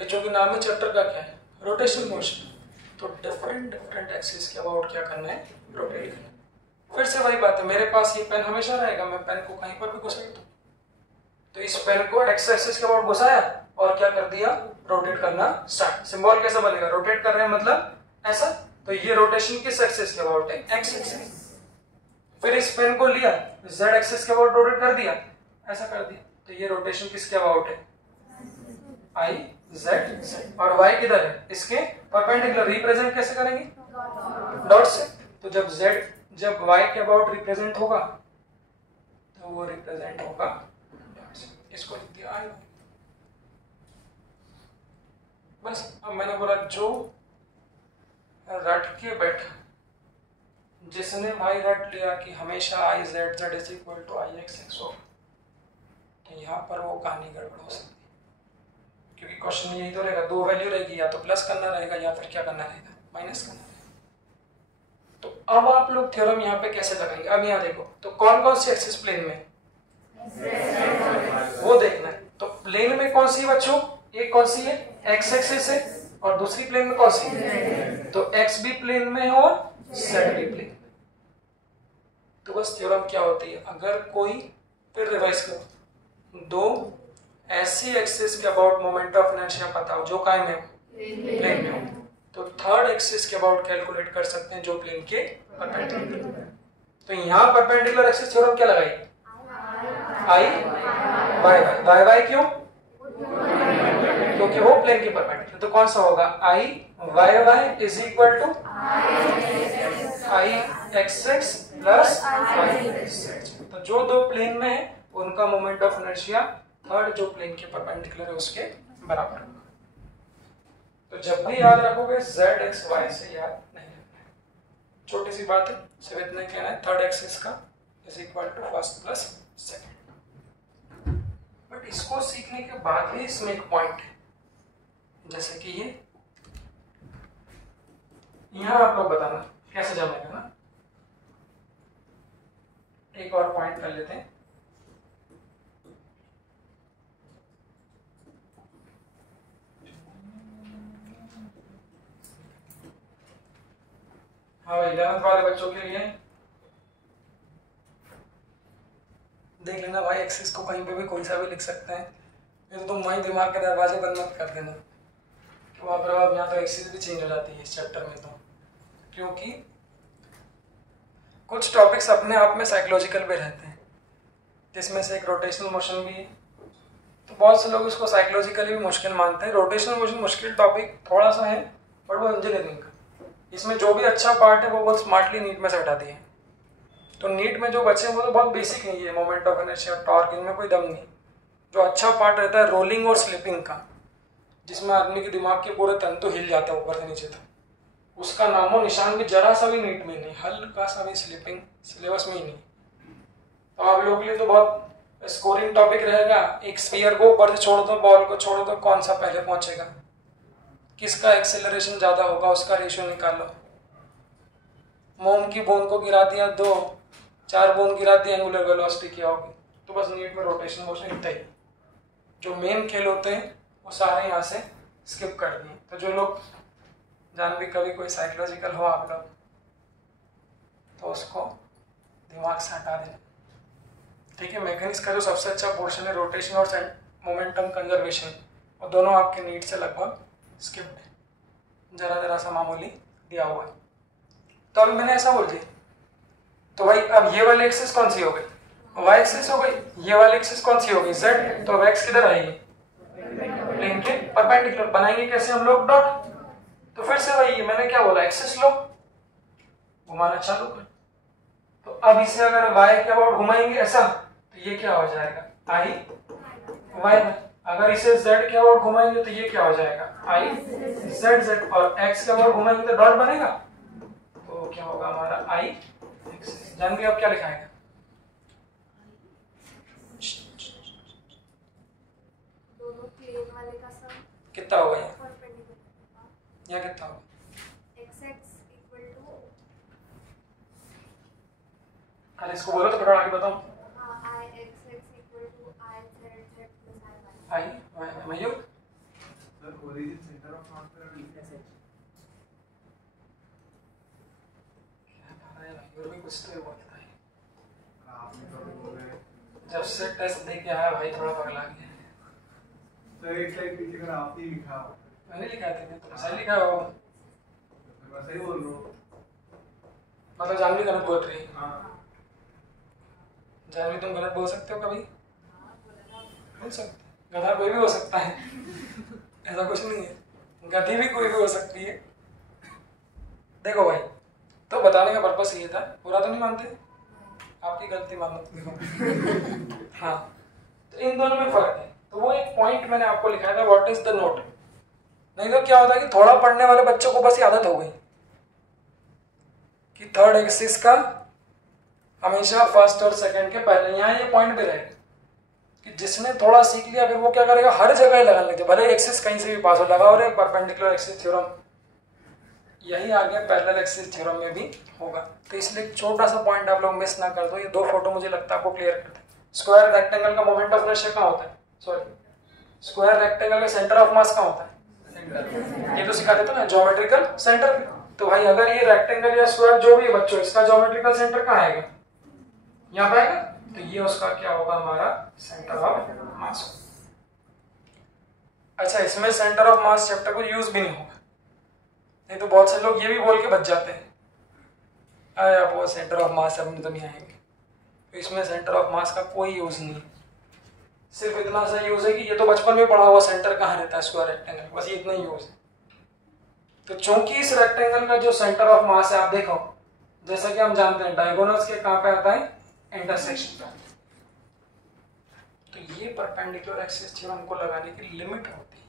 जो कि नाम है चैप्टर का क्या है? Rotation motion. तो डिफरेंट एक्सिस के अबाउट क्या करना है? रोटेट करना है। फिर से वही बात है, मेरे पास ये पेन हमेशा रहेगा, मैं पेन को कहीं पर भी घुसा दूं, तो इस पेन को एक्स एक्सिस के अबाउट घुसाया और क्या कर दिया? रोटेट करना स्टार्ट। सिंबल कैसा बनेगा? रोटेट कर रहे हैं मतलब ऐसा। तो ये रोटेशन किस एक्सिस के अबाउट है? X axis. फिर इस पेन को लिया, जेड एक्सिस के अबाउट रोटेट कर दिया, ऐसा कर दिया, तो ये रोटेशन किसके अबाउट है? I Z. और वाई किधर है? इसके परपेंडिकुलर। रिप्रेजेंट कैसे करेंगे? डॉट से। तो जब जेड जब वाई के अबाउट रिप्रेजेंट होगा तो वो रिप्रेजेंट होगा डॉट से। इसको लिख दिया आई। बस अब मैंने बोला जो रट के बैठा, जिसने भाई रट लिया कि हमेशा I Z Z is equal to I x X होगा, तो यहाँ पर वो कहानी गड़बड़ हो सकती है, क्योंकि क्वेश्चन यही तो रहेगा, दो वैल्यू रहेगी, या तो प्लस करना रहेगा या फिर क्या करना रहेगा, माइनस करना रहेगा। तो अब आप लोग थ्योरम यहाँ पे कैसे लगाएंगे? अब यहाँ देखो, तो कौन कौन सी एक्सिस प्लेन में वो देखना है। तो प्लेन में कौन सी बच्चों, एक कौन सी है एक्स एक्सिस है, और दूसरी प्लेन में कौन सी है, तो एक्स भी प्लेन में है और जेड भी प्लेन में। तो बस थ्योरम क्या होती है, अगर कोई, फिर रिवाइज करो, दो ऐसी एक्सिस के अबाउट मोमेंट ऑफ इनर्शिया पता हो जो कायम है प्लेन में हो, तो थर्ड एक्सिस के अबाउट कैलकुलेट कर सकते हैं जो प्लेन के परपेंडिकुलर। तो यहाँ परपेंडिकुलर एक्सिस थ्योरम क्या लगाई, आई वाई वाई। वाई वाई क्यों, क्योंकि वो प्लेन के परपेंडिकुलर। तो कौन सा होगा, I Y y is equal to I x x plus I x x. तो जो दो प्लेन में है उनका मोमेंट ऑफ इनर्शिया थर्ड जो प्लेन के परपेंडिकुलर है उसके बराबर होगा। तो जब भी याद रखोगे z x y से याद नहीं रखना है, छोटी सी बात है, सिर्फ इतना कहना है थर्ड एक्सिस का is equal to first plus second. But इसको सीखने के बाद भी इसमें एक पॉइंट है, जैसे कि ये यहाँ आप लोग बताना कैसे जमेगा ना। एक और पॉइंट कर लेते हैं, हाँ 11th वाले बच्चों के लिए देख लेना भाई, एक्सिस को कहीं पे भी कोई सा भी लिख सकते हैं, ये तो तुम वहीं दिमाग के दरवाजे बंद मत कर देना कि वहाँ पर अब यहाँ तो एक्सिस भी चेंज हो जाती है इस चैप्टर में। तो क्योंकि कुछ टॉपिक्स अपने आप में साइकोलॉजिकल भी रहते हैं, जिसमें से एक रोटेशनल मोशन भी है। तो बहुत से लोग इसको साइकोलॉजिकली भी मुश्किल मानते हैं। रोटेशनल मोशन मुश्किल टॉपिक थोड़ा सा है, बट वो इंजीनियरिंग का, इसमें जो भी अच्छा पार्ट है वो बहुत स्मार्टली नीट में से हटा दिए। तो नीट में जो बचे हैं वो तो बहुत बेसिक है, ये मोमेंट ऑफ इनर्शिया, टॉर्क, इनमें कोई दम नहीं। जो अच्छा पार्ट रहता है रोलिंग और स्लिपिंग का, जिसमें आदमी के दिमाग के पूरे तंतु हिल जाता है ऊपर से नीचे तक, उसका नामो निशान भी जरा सा भी नीट में नहीं, हल्का सा भी स्लिपिंग सिलेबस में ही नहीं। तो आप लोगों के लिए तो बहुत स्कोरिंग टॉपिक रहेगा। एक स्फीयर को ऊपर से छोड़ दो, बॉल को छोड़ दो, कौन सा पहले पहुंचेगा, किसका एक्सेलरेशन ज्यादा होगा, उसका रेशियो निकालो। मोम की बूंद को गिरा दिया, 2-4 बूंद गिरा दिया, एंगुलर वेलोसिटी क्या होगी। तो बस नीट में रोटेशन मोशन इतना ही, जो मेन खेल होते हैं वो सारे यहाँ से स्किप कर दिए। तो जो लोग जान भी कभी कोई साइकोलॉजिकल हो आप लोग, तो उसको दिमाग से हटा देना, ठीक है। मैकेनिक्स का जो सबसे अच्छा पोर्शन है रोटेशन और मोमेंटम कंजर्वेशन, वो दोनों आपके नीट से लगभग स्किप्ड है, जरा सा मामूली दिया हुआ है। तो अभी मैंने ऐसा बोल दिया, तो भाई अब ये वाली एक्सिस कौन सी हो गई, y एक्सिस हो गई, ये वाली एक्सिस कौन सी हो गई, z। तो अब x किधर आएगी, प्लेन के परपेंडिकुलर। बनाएंगे कैसे हम लोग, डॉट। तो फिर से वही मैंने क्या बोला, एक्सिस लो, घुमाना चालू कर। तो अब इसे अगर y के अबाउट घुमाएंगे ऐसा, तो ये क्या हो जाएगा, i y। अगर इसे z के अबाउट घुमाएंगे तो ये क्या हो जाएगा, i z z। और x के अबाउट घुमाएंगे तो डॉट बनेगा, तो क्या होगा हमारा i x। जान गए अब क्या लिखाएगा, दोनों प्लेन वाले का सम कितना होगा यहाँ, परपेंडिकुलर यहाँ कितना होगा, xx इक्वल टू, अरे इसको बोलो तो थोड़ा आगे बताओ, हां ixx equal to i z z plus i y। Mayur sir origin centre of transfer Mayur भी कुछ तो बोलता है, आपने कभी बोले जब से टेस्ट दे के आया भाई थोड़ा पगला गया। सर एक साइड पीछे कर आप ही लिखा हो, मैंने लिखा था, तो सही लिखा हो, तो मैं सही बोल रहा हूँ। मतलब जानवी गलत बोल रही है। हाँ जानवी तुम गलत बोल सकते हो, कभी बोल सकते, गधा कोई भी हो सकता है ऐसा कुछ नहीं है, गधी भी कोई भी हो सकती है। देखो भाई, तो बताने का पर्पस ये था, बुरा तो नहीं मानते, आपकी गलती मानो देखो हाँ, तो इन दोनों में फर्क है। तो वो एक पॉइंट मैंने आपको लिखा था, व्हाट इज द नोट। नहीं तो क्या होता है कि थोड़ा पढ़ने वाले बच्चों को बस ये आदत हो गई कि थर्ड एक्सिस का हमेशा फर्स्ट और सेकंड के पहले, यहाँ ये पॉइंट भी रहेगा। कि जिसने थोड़ा सीख लिया फिर वो क्या करेगा, हर जगह लगाने लगेगा, भले एक्सिस कहीं से भी पास हो, लगाओ रे परपेंडिकुलर एक्सिस थ्योरम। यही आगे पैरेलल एक्सिस थ्योरम में भी होगा। तो इसलिए एक छोटा सा पॉइंट आप लोग मिस ना कर दो, ये दो फोटो मुझे लगता है आपको क्लियर करते हैं। स्क्वायर रेक्टेंगल का मोमेंट ऑफ इनर्शिया कहाँ होता है, सॉरी स्क्वायर रेक्टेंगल का सेंटर ऑफ मास कहाँ होता है, ये तो सिखा देते ना ज्योमेट्रिकल सेंटर। तो भाई अगर ये रेक्टेंगल या स्क्वायर जो भी है बच्चों, इसका ज्योमेट्रिकल सेंटर कहाँ आएगा, यहाँ पे आएगा। तो ये उसका क्या होगा, हमारा सेंटर ऑफ मास। अच्छा, इसमें सेंटर ऑफ मास चैप्टर को यूज भी नहीं होगा, नहीं तो बहुत से लोग ये भी बोल के बच जाते हैं, अरे वो सेंटर ऑफ मास हम तो नहीं आएंगे। तो इसमें सेंटर ऑफ मास का कोई यूज नहीं है, सिर्फ इतना सा यूज है कि ये तो बचपन में पढ़ा हुआ सेंटर कहाँ रहता है स्क्वायर रेक्टेंगल, बस ये इतना ही यूज है। तो चूंकि इस रेक्टेंगल का जो सेंटर ऑफ मास है, आप देखो जैसा कि हम जानते हैं डायगोनल्स के कहाँ पे आता है, इंटरसेक्शन पे। तो ये परपेंडिकुलर एक्सिस थ्योरम को लगाने की लिमिट होती है,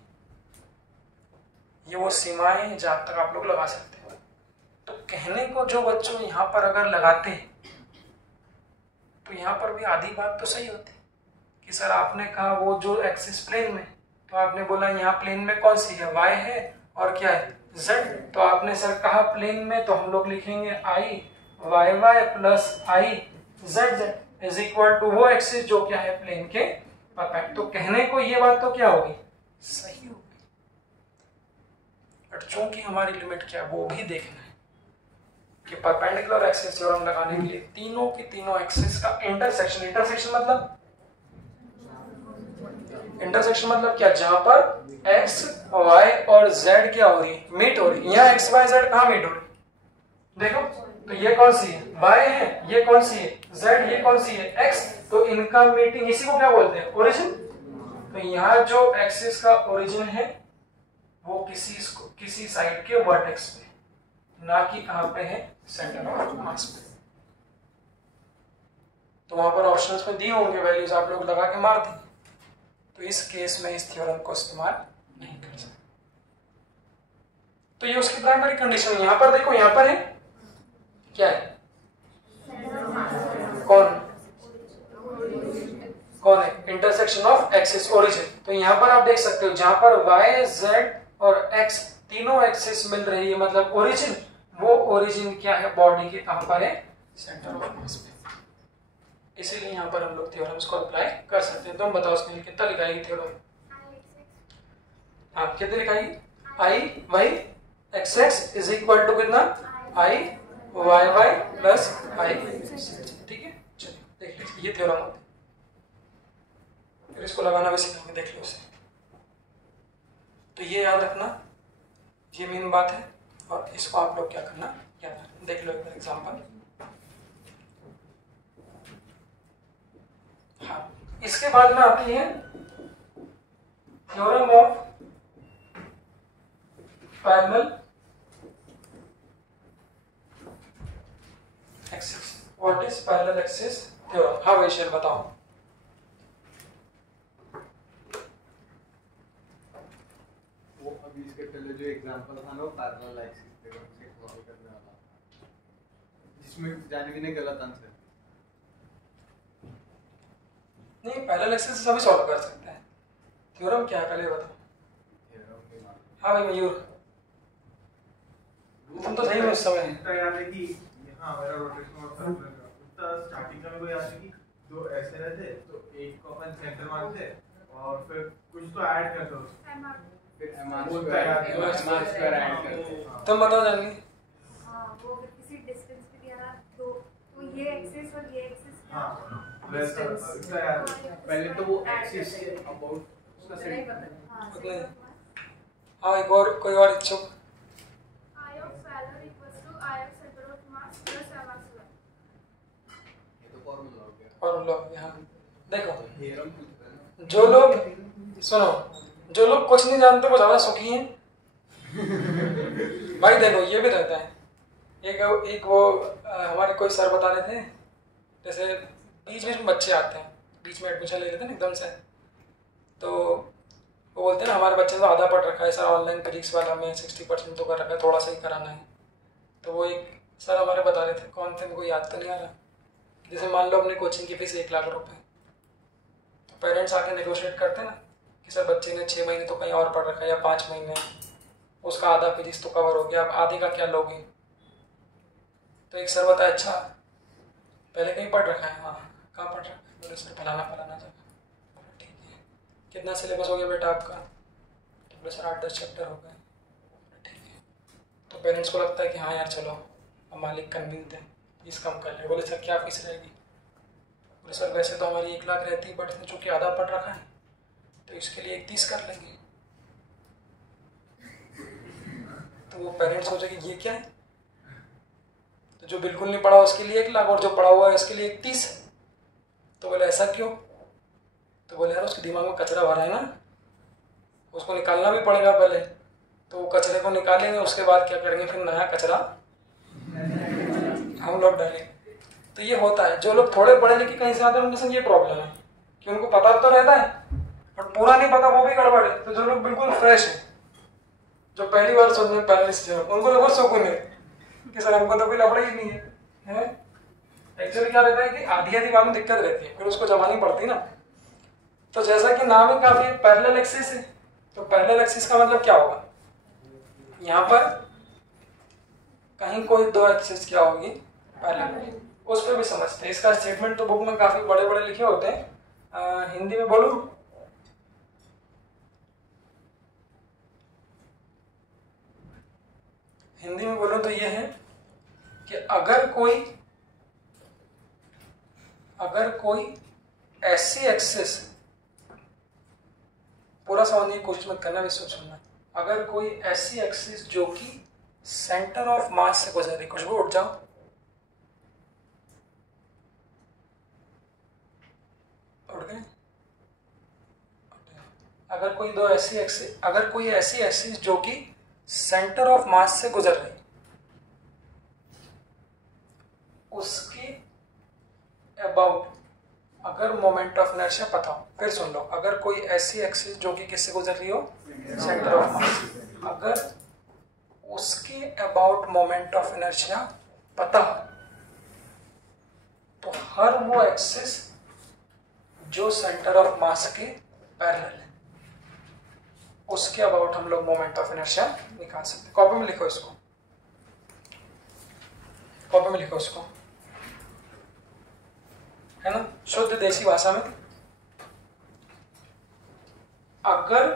ये वो सीमाएं हैं जहां तक आप लोग लगा सकते हो। तो कहने को जो बच्चों यहाँ पर अगर लगाते हैं तो यहाँ पर भी आधी बात तो सही होती कि सर आपने कहा वो जो एक्सिस प्लेन में, तो आपने बोला यहाँ प्लेन में कौन सी है, y है और क्या है z। तो आपने सर कहा प्लेन में, तो हम लोग लिखेंगे i y plus i z is equal to वो एक्सिस जो क्या है प्लेन के परपेंडिकुलर। तो कहने को ये बात तो क्या होगी, सही होगी, बट चूंकि हमारी लिमिट क्या है वो भी देखना है कि परपेंडिकुलर एक्सिस थ्योरम लगाने के लिए तीनों की तीनों एक्सिस का इंटरसेक्शन, इंटरसेक्शन मतलब क्या, जहां पर x, y और z क्या हो रही है, मीट हो रही है। यहाँ x, y, z कहाँ मीट हो रही है, देखो तो ये कौन सी है, y है, ये कौन सी है z, ये कौन सी है x। तो इनका मीटिंग इसी को क्या बोलते हैं, ओरिजिन। तो यहाँ जो एक्सिस का ओरिजिन है वो किसी साइड के वर्टेक्स पे, ना कि कहां पे है, सेंटर ऑफ मास पे। तो वहां पर ऑप्शंस में दी होंगे वैल्यूज, आप लोग लगा के मार दी। तो इस केस में इस थ्योरम को इस्तेमाल नहीं कर सकते। तो ये उसकी प्राइमरी कंडीशन है। यहां पर देखो, यहां पर है क्या है, कौन है, इंटरसेक्शन ऑफ एक्सिस ओरिजिन। तो यहां पर आप देख सकते हो जहां पर y, z और x तीनों एक्सिस मिल रही है, मतलब ओरिजिन, वो ओरिजिन क्या है, बॉडी के कहां पर है, सेंटर ऑफ मास पे। इसीलिए यहां पर हम लोग थ्योरम्स को अप्लाई कर सकते हैं। तुम बताओ उसके लिए कितना लिखाएगी थ्योरम, हाँ कितने लिखाएगी, i y x x is equal to कितना, i y y plus i, ठीक है। चलिए देख लीजिए, ये थ्योरम होता है, फिर इसको लगाना भी सीखेंगे, देख लो उसे। तो ये याद रखना, ये मेन बात है, और इसको आप लोग क्या करना, याद रखना। देख लो एक बार एग्जाम्पल। हाँ, इसके बाद में आती है theorem of parallel axis. What is parallel axis theorem, हाँ वैशल बताओ। अभी इसके पहले जो एग्जांपल था ना, पैरेलल एक्सिस थ्योरम से सॉल्व करने वाला, जिसमें जानवी ने गलत आंसर, नहीं पैरेलल एक्सिस से सभी सॉल्व कर सकते हैं। थ्योरम क्या है पहले बताओ। हाँ भाई मयूर, तुम तो सही में उस समय इसका याद है कि यहाँ मेरा रोटेशन और सर्कुलर का उसका स्टार्टिंग का मेरे को याद है कि दो ऐसे रहते, तो एक को अपन सेंटर मानते और फिर कुछ तो ऐड करते उसमें, फिर mr स्क्वायर ऐड करते। तुम बताओ जानवी। वो किसी डिस्टेंस पे दिया था तो ये एक्सिस और ये एक्सिस, हाँ वैसा इसका याद है। पहले तो वो एक्सिस के अबाउट उसका सेंटर, हाँ एक और कोई और इच्छुक, I of parallel equals to I of center of mass plus mr square। ये तो फॉर्मूला हो गया। और लोग यहाँ देखो, थ्योरम पूछता है ना, जो लोग सुनो, जो लोग कुछ नहीं जानते वो ज्यादा सुखी हैं। भाई देखो ये भी रहता है, एक वो हमारे कोई सर बता रहे थे, जैसे बीच बीच में बच्चे आते हैं, बीच में एडमिशन ले लेते हैं एकदम से, तो वो बोलते हैं ना हमारे बच्चे तो आधा पढ़ रखा है सर, ऑनलाइन फिजिक्स वाला में 60% तो कर रखा है, थोड़ा सा ही कराना है। तो वो एक सर हमारे बता रहे थे, कौन थे मुझको याद तो नहीं आ रहा, जैसे मान लो अपनी कोचिंग की फीस 1 लाख रुपए, तो पेरेंट्स आके नेगोशिएट करते हैं ना कि सर बच्चे ने 6 महीने तो कहीं और पढ़ रखा है या 5 महीने, उसका आधा फिजिक्स तो कवर हो गया, अब आधे का क्या लोगे? तो एक सर बताया अच्छा पहले कहीं पढ़ रखा है? हाँ। कहाँ पढ़ रखा है? बोले सर फलाना फलाना जगह। ठीक है, कितना सिलेबस हो गया बेटा आपका? तो बोले सर 8-10 चैप्टर हो गए। ठीक है, तो पेरेंट्स को लगता है कि हाँ यार चलो अब मालिक कन्विंस है, फीस कम कर ले। बोले सर क्या फीस रहेगी? बोले सर वैसे तो हमारी 1 लाख रहती है, बट इसने चूँकि आधा पढ़ रखा है तो इसके लिए 31 कर लेंगे। तो वो पेरेंट्स सोचेंगे ये क्या है, तो जो बिल्कुल नहीं पढ़ा उसके लिए 1 लाख और जो पढ़ा हुआ है उसके लिए 31। तो बोले ऐसा क्यों? तो बोले यार उसके दिमाग में कचरा भरा है ना, उसको निकालना भी पड़ेगा पहले, तो वो कचरे को निकालेंगे, उसके बाद क्या करेंगे, फिर नया कचरा हम लोग डालेंगे। तो ये होता है, जो लोग थोड़े पढ़े लिखे कहीं से आते हैं उनके संग ये प्रॉब्लम है कि उनको पता तो रहता है बट पूरा नहीं पता, वो भी गड़बड़ है। तो जो लोग बिल्कुल फ्रेश है, जो पहली बार सुन रहे हैं पैनलिस्ट जो, उनको तो बहुत सुकून है कि सर हमको तो कोई लफड़ा ही नहीं है। एक्चुअली क्या रहता है कि आधी बार में दिक्कत रहती है, फिर उसको जमानी पड़ती है ना। तो जैसा कि नाम ही काफी पैरेलल एक्सिस है, तो पैरेलल एक्सिस का मतलब क्या होगा, यहाँ पर कहीं कोई 2 एक्सिस क्या होगी पैरेलल, उस पर भी समझते हैं। इसका स्टेटमेंट तो बुक में काफी बड़े बड़े लिखे होते हैं। हिंदी में बोलूं? हिंदी में बोलूं तो ये है कि अगर कोई ऐसी एक्सिस, पूरा समझने की कोशिश मत करना, भी सोचना, अगर कोई ऐसी एक्सिस जो कि सेंटर ऑफ मास से गुजर रही, कुछ भी उठ जाओ, उठ गए। अगर कोई ऐसी एक्सिस जो कि सेंटर ऑफ मास से गुजर रही, उसके अबाउट अगर मोमेंट ऑफ इनर्शिया पता हो, फिर सुन लो, अगर कोई ऐसी एक्सिस जो कि किससे गुजर रही हो, सेंटर ऑफ मास, अगर उसके अबाउट मोमेंट ऑफ इनर्शिया पता हो, तो हर वो एक्सिस जो सेंटर ऑफ मास के पैरेलल है, उसके अबाउट हम लोग मोमेंट ऑफ इनर्शिया निकाल सकते हैं। कॉपी में लिखो इसको, कॉपी में लिखो इसको, है ना, शुद्ध देसी भाषा में। अगर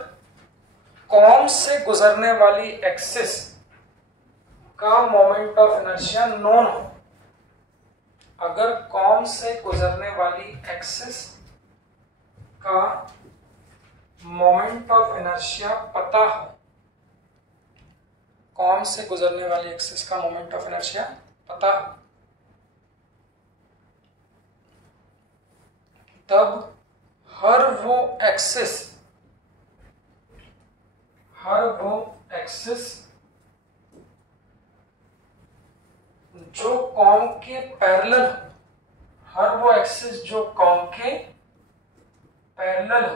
कॉम से गुजरने वाली एक्सिस का मोमेंट ऑफ इनर्शिया नोन हो, अगर कॉम से गुजरने वाली एक्सिस का मोमेंट ऑफ इनर्शिया पता हो, कॉम से गुजरने वाली एक्सिस का मोमेंट ऑफ इनर्शिया पता हो, तब हर वो एक्सिस जो कॉम के पैरेलल हो, हर वो एक्सिस जो कॉम के पैरेलल हो,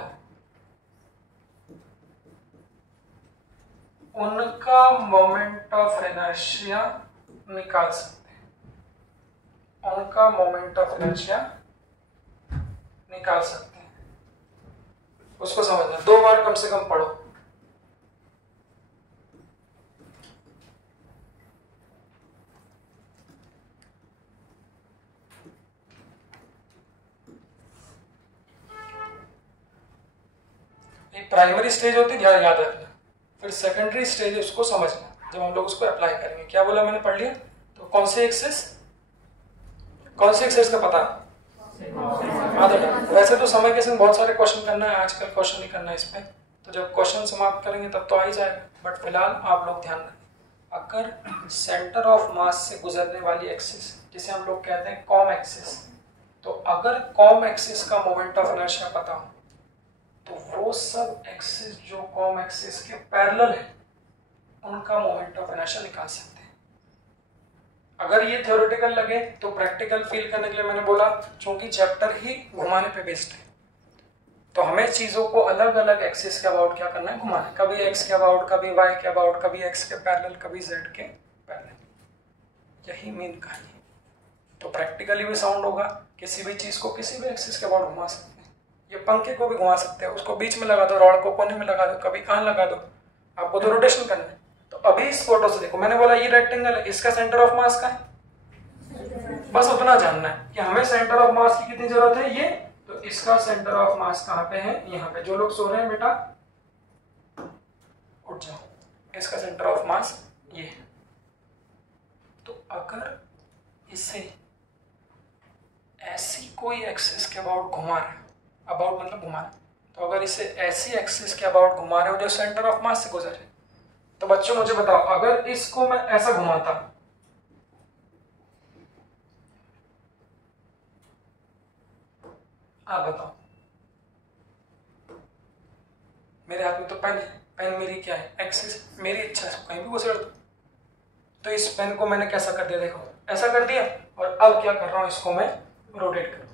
उनका मोमेंट ऑफ इनर्शिया निकाल सकते हैं, उनका मोमेंट ऑफ इनर्शिया निकाल सकते हैं। उसको समझना, 2 बार कम से कम पढ़ो। प्राइमरी स्टेज होती है, ध्यान याद रखना, फिर सेकेंडरी स्टेज है उसको समझना, जब हम लोग उसको अप्लाई करेंगे। क्या बोला मैंने, पढ़ लिया? तो कौन से एक्सिस का पता आधा। वैसे तो समय के संग बहुत सारे क्वेश्चन करना है, आजकल क्वेश्चन नहीं करना है इस पे, तो जब क्वेश्चन समाप्त करेंगे तब तो आ ही जाएगा, बट फिलहाल आप लोग ध्यान रखें, अगर सेंटर ऑफ मास से गुजरने वाली एक्सिस, जिसे हम लोग कहते हैं कॉम एक्सिस, तो अगर कॉम एक्सिस का मोमेंट ऑफ इनर्शिया पता हो, तो वो सब एक्सिस जो कॉम एक्सिस के पैरेलल है, उनका मोमेंट ऑफ इनर्शिया निकाल सकते हैं। अगर ये थ्योरेटिकल लगे तो प्रैक्टिकल फील करने के लिए मैंने बोला, चूंकि चैप्टर ही घुमाने पे बेस्ड है, तो हमें चीजों को अलग अलग एक्सिस के अबाउट क्या करना है, घुमाना है। कभी एक्स के अबाउट, कभी वाई के अबाउट, कभी एक्स के पैरेलल, कभी जेड के पैरेलल, यही मेन कहानी है। तो प्रैक्टिकली भी साउंड होगा, किसी भी चीज को किसी भी एक्सिस के अबाउट घुमा सकते हैं, ये पंखे को भी घुमा सकते हो, उसको बीच में लगा दो, रॉड को कोने में लगा दो, कभी कहाँ लगा दो, आपको तो रोटेशन करना है। तो अभी इस फोटो से देखो, मैंने बोला ये रेक्टेंगल है, इसका सेंटर ऑफ मास का है, बस उतना जानना है कि हमें सेंटर ऑफ मास की कितनी जरूरत है, ये तो इसका सेंटर ऑफ मास कहाँ पे है, यहाँ पे। जो लोग सो रहे हैं बेटा उठ जाओ, इसका सेंटर ऑफ मास ये है। तो अगर इसे ऐसी कोई एक्सिस के अबाउट घुमा रहे हो, अबाउट मतलब घुमा रहे, तो अगर इसे ऐसी एक्सिस के अबाउट घुमा रहे हो जो सेंटर ऑफ मास से गुजरे, तो बच्चों मुझे बताओ अगर इसको मैं ऐसा घुमाता, आप बताओ, मेरे हाथ में तो पेन है, पेन मेरी क्या है, एक्सिस, मेरी इच्छा है कहीं भी घुसेड़ दो। तो इस पेन को मैंने कैसा कर दिया, देखो ऐसा कर दिया, और अब क्या कर रहा हूं, इसको मैं रोटेट करूं।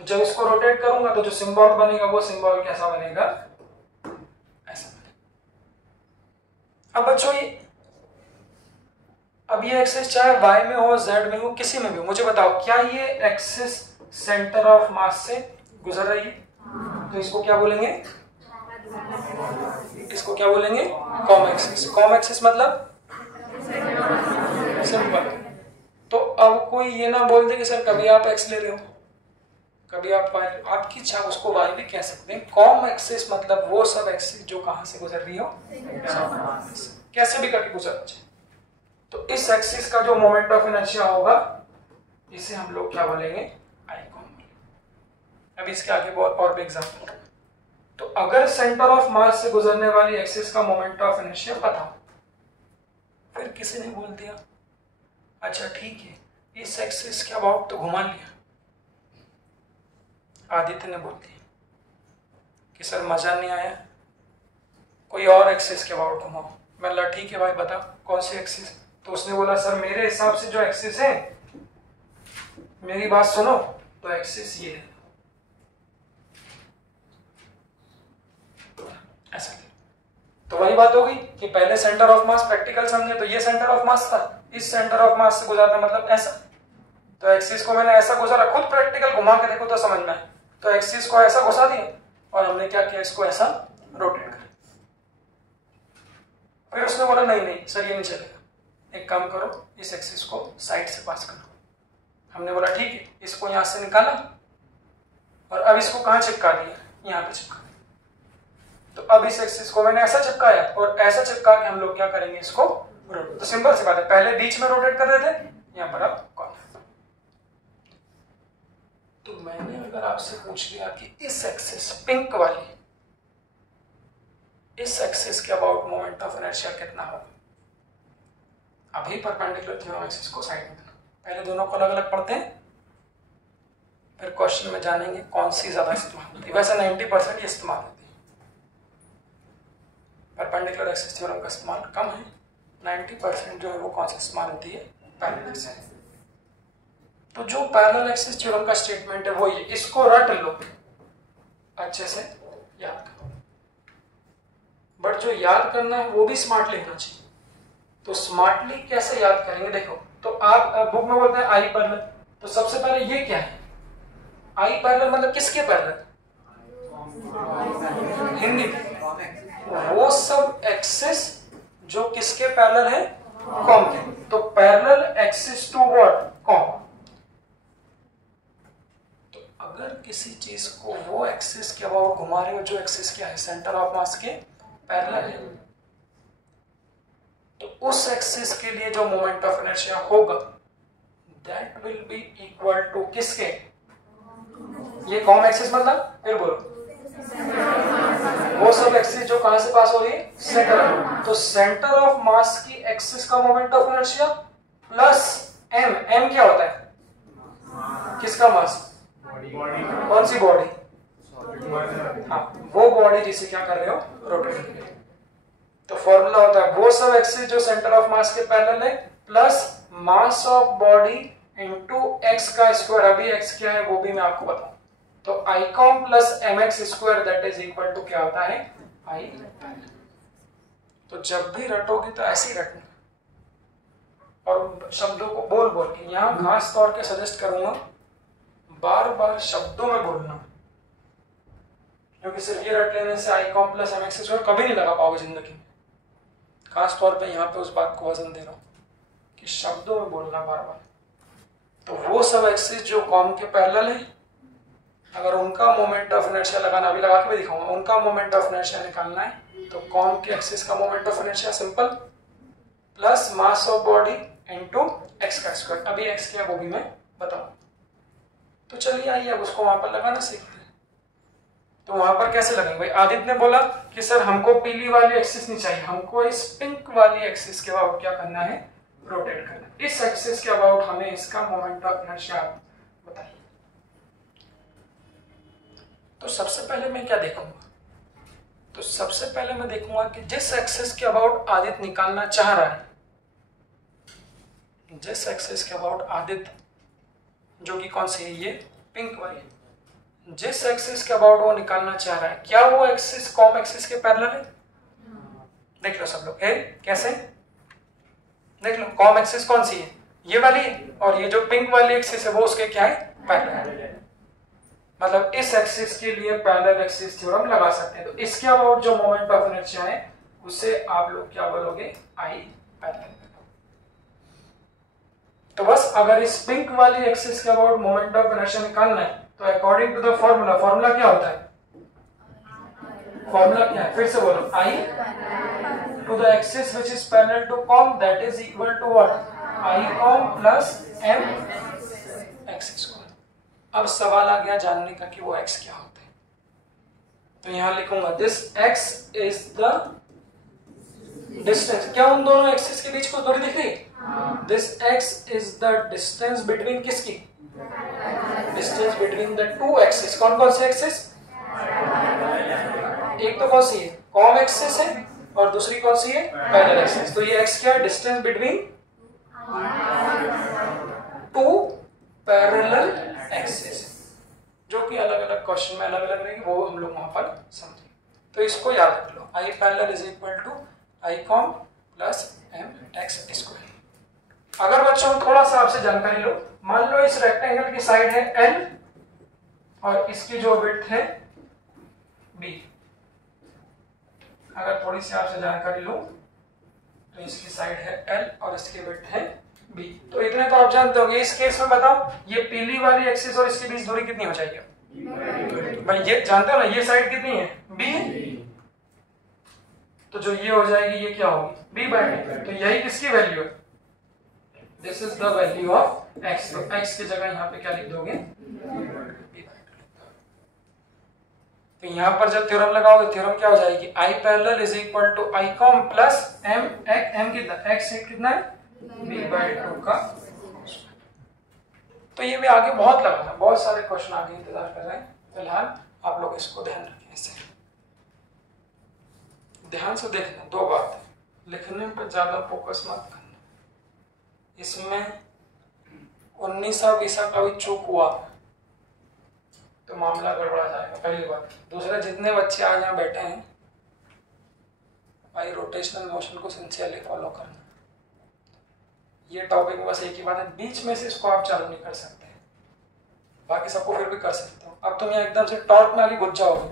तो जब इसको रोटेट करूंगा तो जो सिंबल बनेगा वो सिंबल कैसा बनेगा, ऐसा बनेगा। अब बच्चों अब ये एक्सिस चाहे y में हो, z में हो, किसी में भी हो, मुझे बताओ क्या ये एक्सिस सेंटर ऑफ मास से गुजर रही है? तो इसको क्या बोलेंगे, इसको क्या बोलेंगे, कॉम एक्सिस। कॉम एक्सिस मतलब सिंपल। तो अब कोई ये ना बोल दे कि सर कभी आप एक्स ले रहे हो, कभी आप वाई, आपकी इच्छा, उसको वाई भी कह सकते हैं। कॉम एक्सिस मतलब वो सब एक्सिस जो कहां से गुजर रही हो, कैसे भी करके गुजर जाए। तो इस एक्सिस का जो मोमेंट ऑफ इनर्शिया होगा इसे हम लोग क्या बोलेंगे, आई कॉम। अब इसके आगे बहुत और भी एग्जांपल। तो अगर सेंटर ऑफ मास से गुजरने वाली एक्सिस का मोमेंट ऑफ इनर्शिया पता हो, फिर किसी ने बोल दिया अच्छा ठीक है इस एक्सिस के अबाउट तो घुमा लिया, आदित्य ने बोल दिया कि सर मजा नहीं आया, कोई और एक्सिस के अबाउट घुमाओ। मैं बोला ठीक है भाई बता कौन सी एक्सिस। तो उसने बोला सर मेरे हिसाब से जो एक्सिस है, मेरी बात सुनो, तो एक्सिस ये है, ऐसा। तो वही बात होगी कि पहले सेंटर ऑफ मास प्रैक्टिकल समझे, तो ये सेंटर ऑफ मास था, इस सेंटर ऑफ मास से गुजरना मतलब ऐसा। तो एक्सिस को मैंने ऐसा गुजारा, खुद प्रैक्टिकल घुमा के देखो तो समझना है। तो एक्सिस को ऐसा घुसा दिया और हमने क्या किया, इसको ऐसा रोटेट कर। फिर उसने बोला नहीं नहीं सर ये नहीं चलेगा, एक काम करो इस एक्सिस को साइड से पास करो। हमने बोला ठीक है, इसको यहां से निकाला और अब इसको कहां चिपका दिया, यहां पे चिपका दिया। तो अब इस एक्सिस को मैंने ऐसा चिपकाया और ऐसा चिपका के हम लोग क्या करेंगे, इसको रोटेट। तो सिंपल सी बात है, पहले बीच में रोटेट कर रहे थे, यहां पर अब कॉर्नर। तो मैंने अगर आपसे पूछ लिया कि इस एक्सिस पिंक वाली, इस एक्सिस के अबाउट मोमेंट ऑफ इनर्शिया कितना होगा, अभी परपेंडिकुलर थ्योरम एक्सिस को साइड में देना, पहले दोनों को अलग अलग पढ़ते हैं, फिर क्वेश्चन में जानेंगे कौन सी ज्यादा इस्तेमाल होती है। वैसे 90% ये इस्तेमाल होती है, परपेंडिकुलर एक्सिस थ्योरम का इस्तेमाल कम है, 90% जो है वो कौन सी इस्तेमाल होती है, पैरेलल एक्सिस। तो जो पैरेलल एक्सिस थ्योरम का स्टेटमेंट है वो ये, इसको रट लो, अच्छे से याद करो, बट जो याद करना है वो भी स्मार्टली होना चाहिए। तो स्मार्टली कैसे याद करेंगे, देखो तो आप बुक में बोलते हैं आई पैरेलल, तो सबसे पहले ये क्या है, आई पैरेलल मतलब किसके पैरेलल, हिंदी में वो सब एक्सिस जो किसके पैरेलल है, कॉम के। तो parallel axis to what, COM. तो अगर किसी चीज को वो एक्सिस के अबाउट घुमा रहे हो जो एक्सिस क्या है, सेंटर ऑफ मास के पैरेलल है, तो उस एक्सिस के लिए जो मोमेंट ऑफ इनर्शिया होगा that will be equal to किसके, ये कॉम एक्सिस मतलब, फिर बोलो वो सब एक्सिस जो कहां से पास हो रही है, सेंटर। तो सेंटर ऑफ मास की एक्सिस का moment of inertia plus M, M क्या होता है, किसका मास, कौन सी बॉडी, हाँ वो बॉडी जिसे क्या कर रहे हो, रोटेट कर रहे हो। तो फॉर्मूला होता है वो सब एक्सिस जो सेंटर ऑफ मास के पैरेलल है plus mass of body into X का स्क्वायर। अभी एक्स क्या है वो भी मैं आपको बताऊं। तो I COM plus M x square that is equal to क्या होता है, आई। तो जब भी रटोगे तो ऐसे ही रटना और शब्दों को बोल बोल के, यहाँ खास तौर के सजेस्ट करूंगा बार बार शब्दों में बोलना, क्योंकि सिर्फ ये रट लेने से I COM plus M x square कभी नहीं लगा पाओगे जिंदगी में। खास तौर पे यहाँ पे उस बात को वजन दे रहा हूँ कि शब्दों में बोलना बार बार। तो वो सब एक्सिस जो कॉम के पैरेलल है, अगर उनका मोमेंट ऑफ इनर्शिया लगाना, अभी लगा के भी दिखाऊंगा, उनका मोमेंट ऑफ इनर्शिया निकालना है तो कॉम के एक्सिस का moment of inertia simple plus mass of body into X का स्क्वायर। अभी एक्स क्या वो भी मैं बताऊंगा। तो चलिए आइए अब उसको वहां पर लगाना सीखते हैं। तो वहां पर कैसे लगेंगे भाई? आदित्य ने बोला कि सर हमको पीली वाली एक्सिस नहीं चाहिए, हमको इस पिंक वाली एक्सिस के अबाउट क्या करना है? रोटेट करना है। इस एक्सिस के अबाउट हमें इसका मोमेंट ऑफ इनर्शिया बताइए। तो सबसे पहले मैं क्या देखूंगा? तो सबसे पहले मैं देखूंगा कि जिस एक्सिस के अबाउट आदित्य निकालना चाह रहा है, जिस एक्सिस के अबाउट आदित्य, जो कि कौन सी है? ये पिंक वाली, जिस एक्सिस के अबाउट वो निकालना चाह रहा है, क्या वो एक्सिस कॉम एक्सिस के पैरेलल है? देख लो सब लोग है कैसे? देख लो कॉम एक्सिस कौन सी है? ये वाली, और ये जो पिंक वाली एक्सिस है वो उसके क्या है? पैरेलल है। मतलब इस एक्सिस के लिए पैरेलल एक्सिस थ्योरम लगा सकते हैं। तो इसके अबाउट जो मोमेंट ऑफ इनर्शिया है उसे आप लोग क्या बोलोगे? आई पैरेलल। तो बस अगर इस पिंक वाली एक्सिस के अबाउट मोमेंट ऑफ इनर्शिया निकालना है तो according to the formula, formula क्या होता है? फॉर्मूला क्या है? फिर से बोलो, I to the axis which is parallel to COM that is equal to what? I COM plus M x square. अब सवाल आ गया जानने का कि वो x क्या होता है। तो यहां लिखूंगा this x is the distance. क्या उन दोनों एक्सिस के बीच को दूरी दिख रही? This x is the distance between किसकी? Distance between the two axis. कौन कौन से एक्सिस? एक तो कौन सी है? कॉम एक्सिस है, और दूसरी कौन सी है? Parallel axis. तो ये x क्या है? Distance between two parallel axis, जो कि अलग अलग क्वेश्चन में अलग अलग रहेगी, वो हम लोग वहां पर समझेंगे। तो इसको याद रख लो, I parallel is equal to I COM plus M x square. अगर बच्चों थोड़ा सा आपसे जानकारी लो, मान लो इस रेक्टेंगल की साइड है एल और इसकी जो विड्थ है बी। अगर थोड़ी सी आपसे जानकारी लो तो इसकी साइड है एल और इसकी विड्थ है बी। तो इतने तो आप जानते होंगे। इस केस में बताओ ये पीली वाली एक्सिस और इसके बीच दूरी कितनी हो जाएगी? भाई ये जानते हो ना, ये साइड कितनी है? बी। तो जो ये हो जाएगी ये क्या होगी? B by D. तो यही किसकी वैल्यू है? This is the value of X. तो एक्स की जगह यहाँ पे क्या लिख दोगे? तो यहाँ पर जब थ्योरम लगाओगे, थ्योरम क्या हो जाएगी? I parallel is equal to I COM plus M M कितना? एक्स कितना है? बी बाई टू का। तो ये भी आगे बहुत लगा है, बहुत सारे क्वेश्चन आगे इंतजार कर रहे हैं। फिलहाल आप लोग इसको ध्यान रखें, इससे ध्यान से देखना। दो बात, लिखने पर ज्यादा फोकस मत करना। इसमें 19-20 का भी चूक हुआ तो मामला गड़बड़ा जाएगा, पहली बात। दूसरा, जितने बच्चे आज यहाँ बैठे हैं भाई रोटेशनल मोशन को सिंसियरली फॉलो करना। ये टॉपिक में बस एक ही बात है, बीच में से इसको आप चालू नहीं कर सकते, बाकी सबको फिर भी कर सकते हो। अब तुम यहाँ एकदम से टॉर्क में आगे घुस जाओगे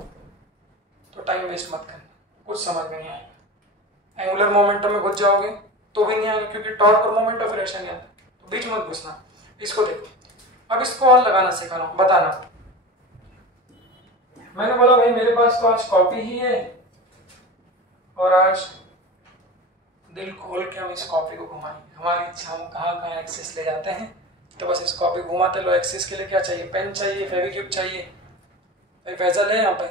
तो टाइम वेस्ट मत करना, कुछ समझ में नहीं आएगा। एंगुलर मोमेंटम में घुस जाओगे तो भी नहीं आएगा, क्योंकि टॉर्क और मोमेंट ऑफ इनर्शिया नहीं आता। तो बीच मत घुसना, इसको देखो। अब इसको और लगाना सिखा रहा हूँ, बताना। मैंने बोला भाई मेरे पास तो आज कॉपी ही है और आज दिल खोल के हम इस कॉपी को घुमाएंगे। हमारी इच्छा, हम कहाँ कहाँ एक्सिस ले जाते हैं तो बस इस कॉपी घुमाते लो। एक्सिस के लिए क्या चाहिए? पेन चाहिए, फेविक्विक चाहिए। भाई पैसा ले यहाँ पे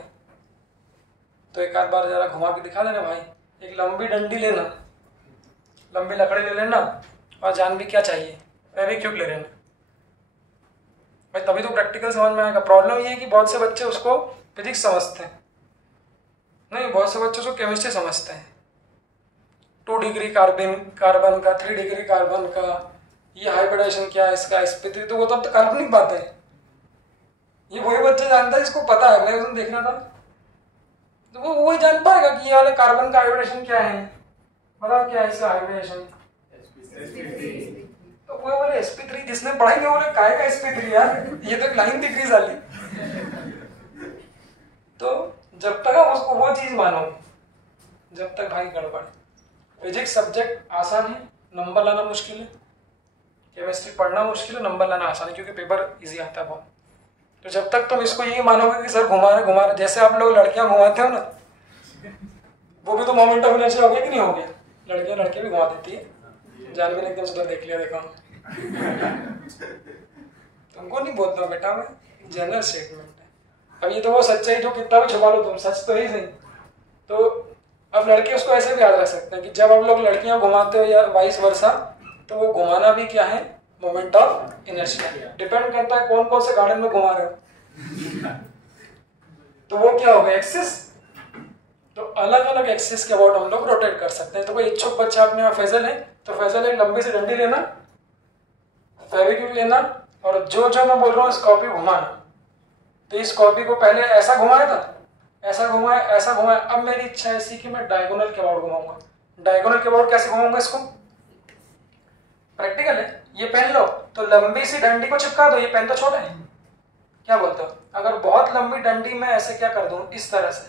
तो एक आध बार जरा घुमा के दिखा देना भाई। एक लंबी डंडी लेना, लंबी लकड़ी ले लेना, और जान भी क्या चाहिए? फेविक्विक ले लेना भाई, तभी तो प्रैक्टिकल समझ में आएगा। प्रॉब्लम ये है कि बहुत से बच्चे उसको फिजिक्स समझते हैं, नहीं, बहुत से बच्चे उसको केमिस्ट्री समझते हैं। 2 डिग्री कार्बन का, 3 डिग्री कार्बन का, ये हाइब्रिडेशन क्या है इसका, sp3, तो वो तो अब तो काल्पनिक बात है। ये वही बच्चे जानता है जिसको पता है। मैं उसने देखना था तो वो वही जान पाएगा कि ये वाले कार्बन का हाइब्रिडेशन क्या है। बताओ क्या है इसका हाइब्रिडेशन? तो वो बोले sp3, जिसने पढ़ाई नहीं बोले काय का sp3 यार, ये तो लाइन दिख रही साली। तो जब तक आप उसको वो चीज मानोगे, जब तक भाई गड़बड़। फिजिक्स सब्जेक्ट आसान है, नंबर लाना मुश्किल है। केमिस्ट्री पढ़ना मुश्किल है, नंबर लाना आसान है, क्योंकि पेपर इजी आता है बहुत। तो जब तक तुम इसको यही मानोगे कि सर घुमा रहे, जैसे आप लोग लड़कियां घुमाते हो ना, वो भी तो मोमेंट ऑफ इनर्शिया हो गया कि नहीं हो गया? लड़कियां लड़के भी घुमा देती है। जानवी ने एकदम सुधर देख लिया, देखा तुमको नहीं बोलता बेटा, मैं जनरल स्टेटमेंट है। अब ये तो वो सच्चाई जो कितना भी छुपा लो तुम, सच तो ही सही। तो अब लड़के उसको ऐसे भी याद रख सकते हैं कि जब आप लोग लड़कियां घुमाते हो या वाइस वर्सा, तो वो घुमाना भी क्या है? Moment of inertia. डिपेंड करता है कौन कौन से गार्डन में घुमा रहे हो। तो वो क्या होगा? एक्सिस। तो अलग अलग एक्सिस के अबाउट हम लोग रोटेट कर सकते हैं। तो कोई इच्छुक बच्चा अपने यहाँ फैजल है, तो फैजल एक लंबी सी डंडी लेना, फेविक्विक लेना, और जो जो मैं बोल रहा हूँ इस कॉपी घुमाना। तो इस कॉपी को पहले ऐसा घुमाया था, ऐसा घुमाया, ऐसा घुमाया। अब मेरी इच्छा ऐसी कि मैं डायगोनल के अबाउट घुमाऊंगा। डायगोनल के अबाउट कैसे घुमाऊंगा इसको? प्रैक्टिकल है। ये पेन लो, तो लंबी सी डंडी को चिपका दो। ये पेन तो छोटा है, क्या बोलते हो? अगर बहुत लंबी डंडी में ऐसे क्या कर दूं, इस तरह से,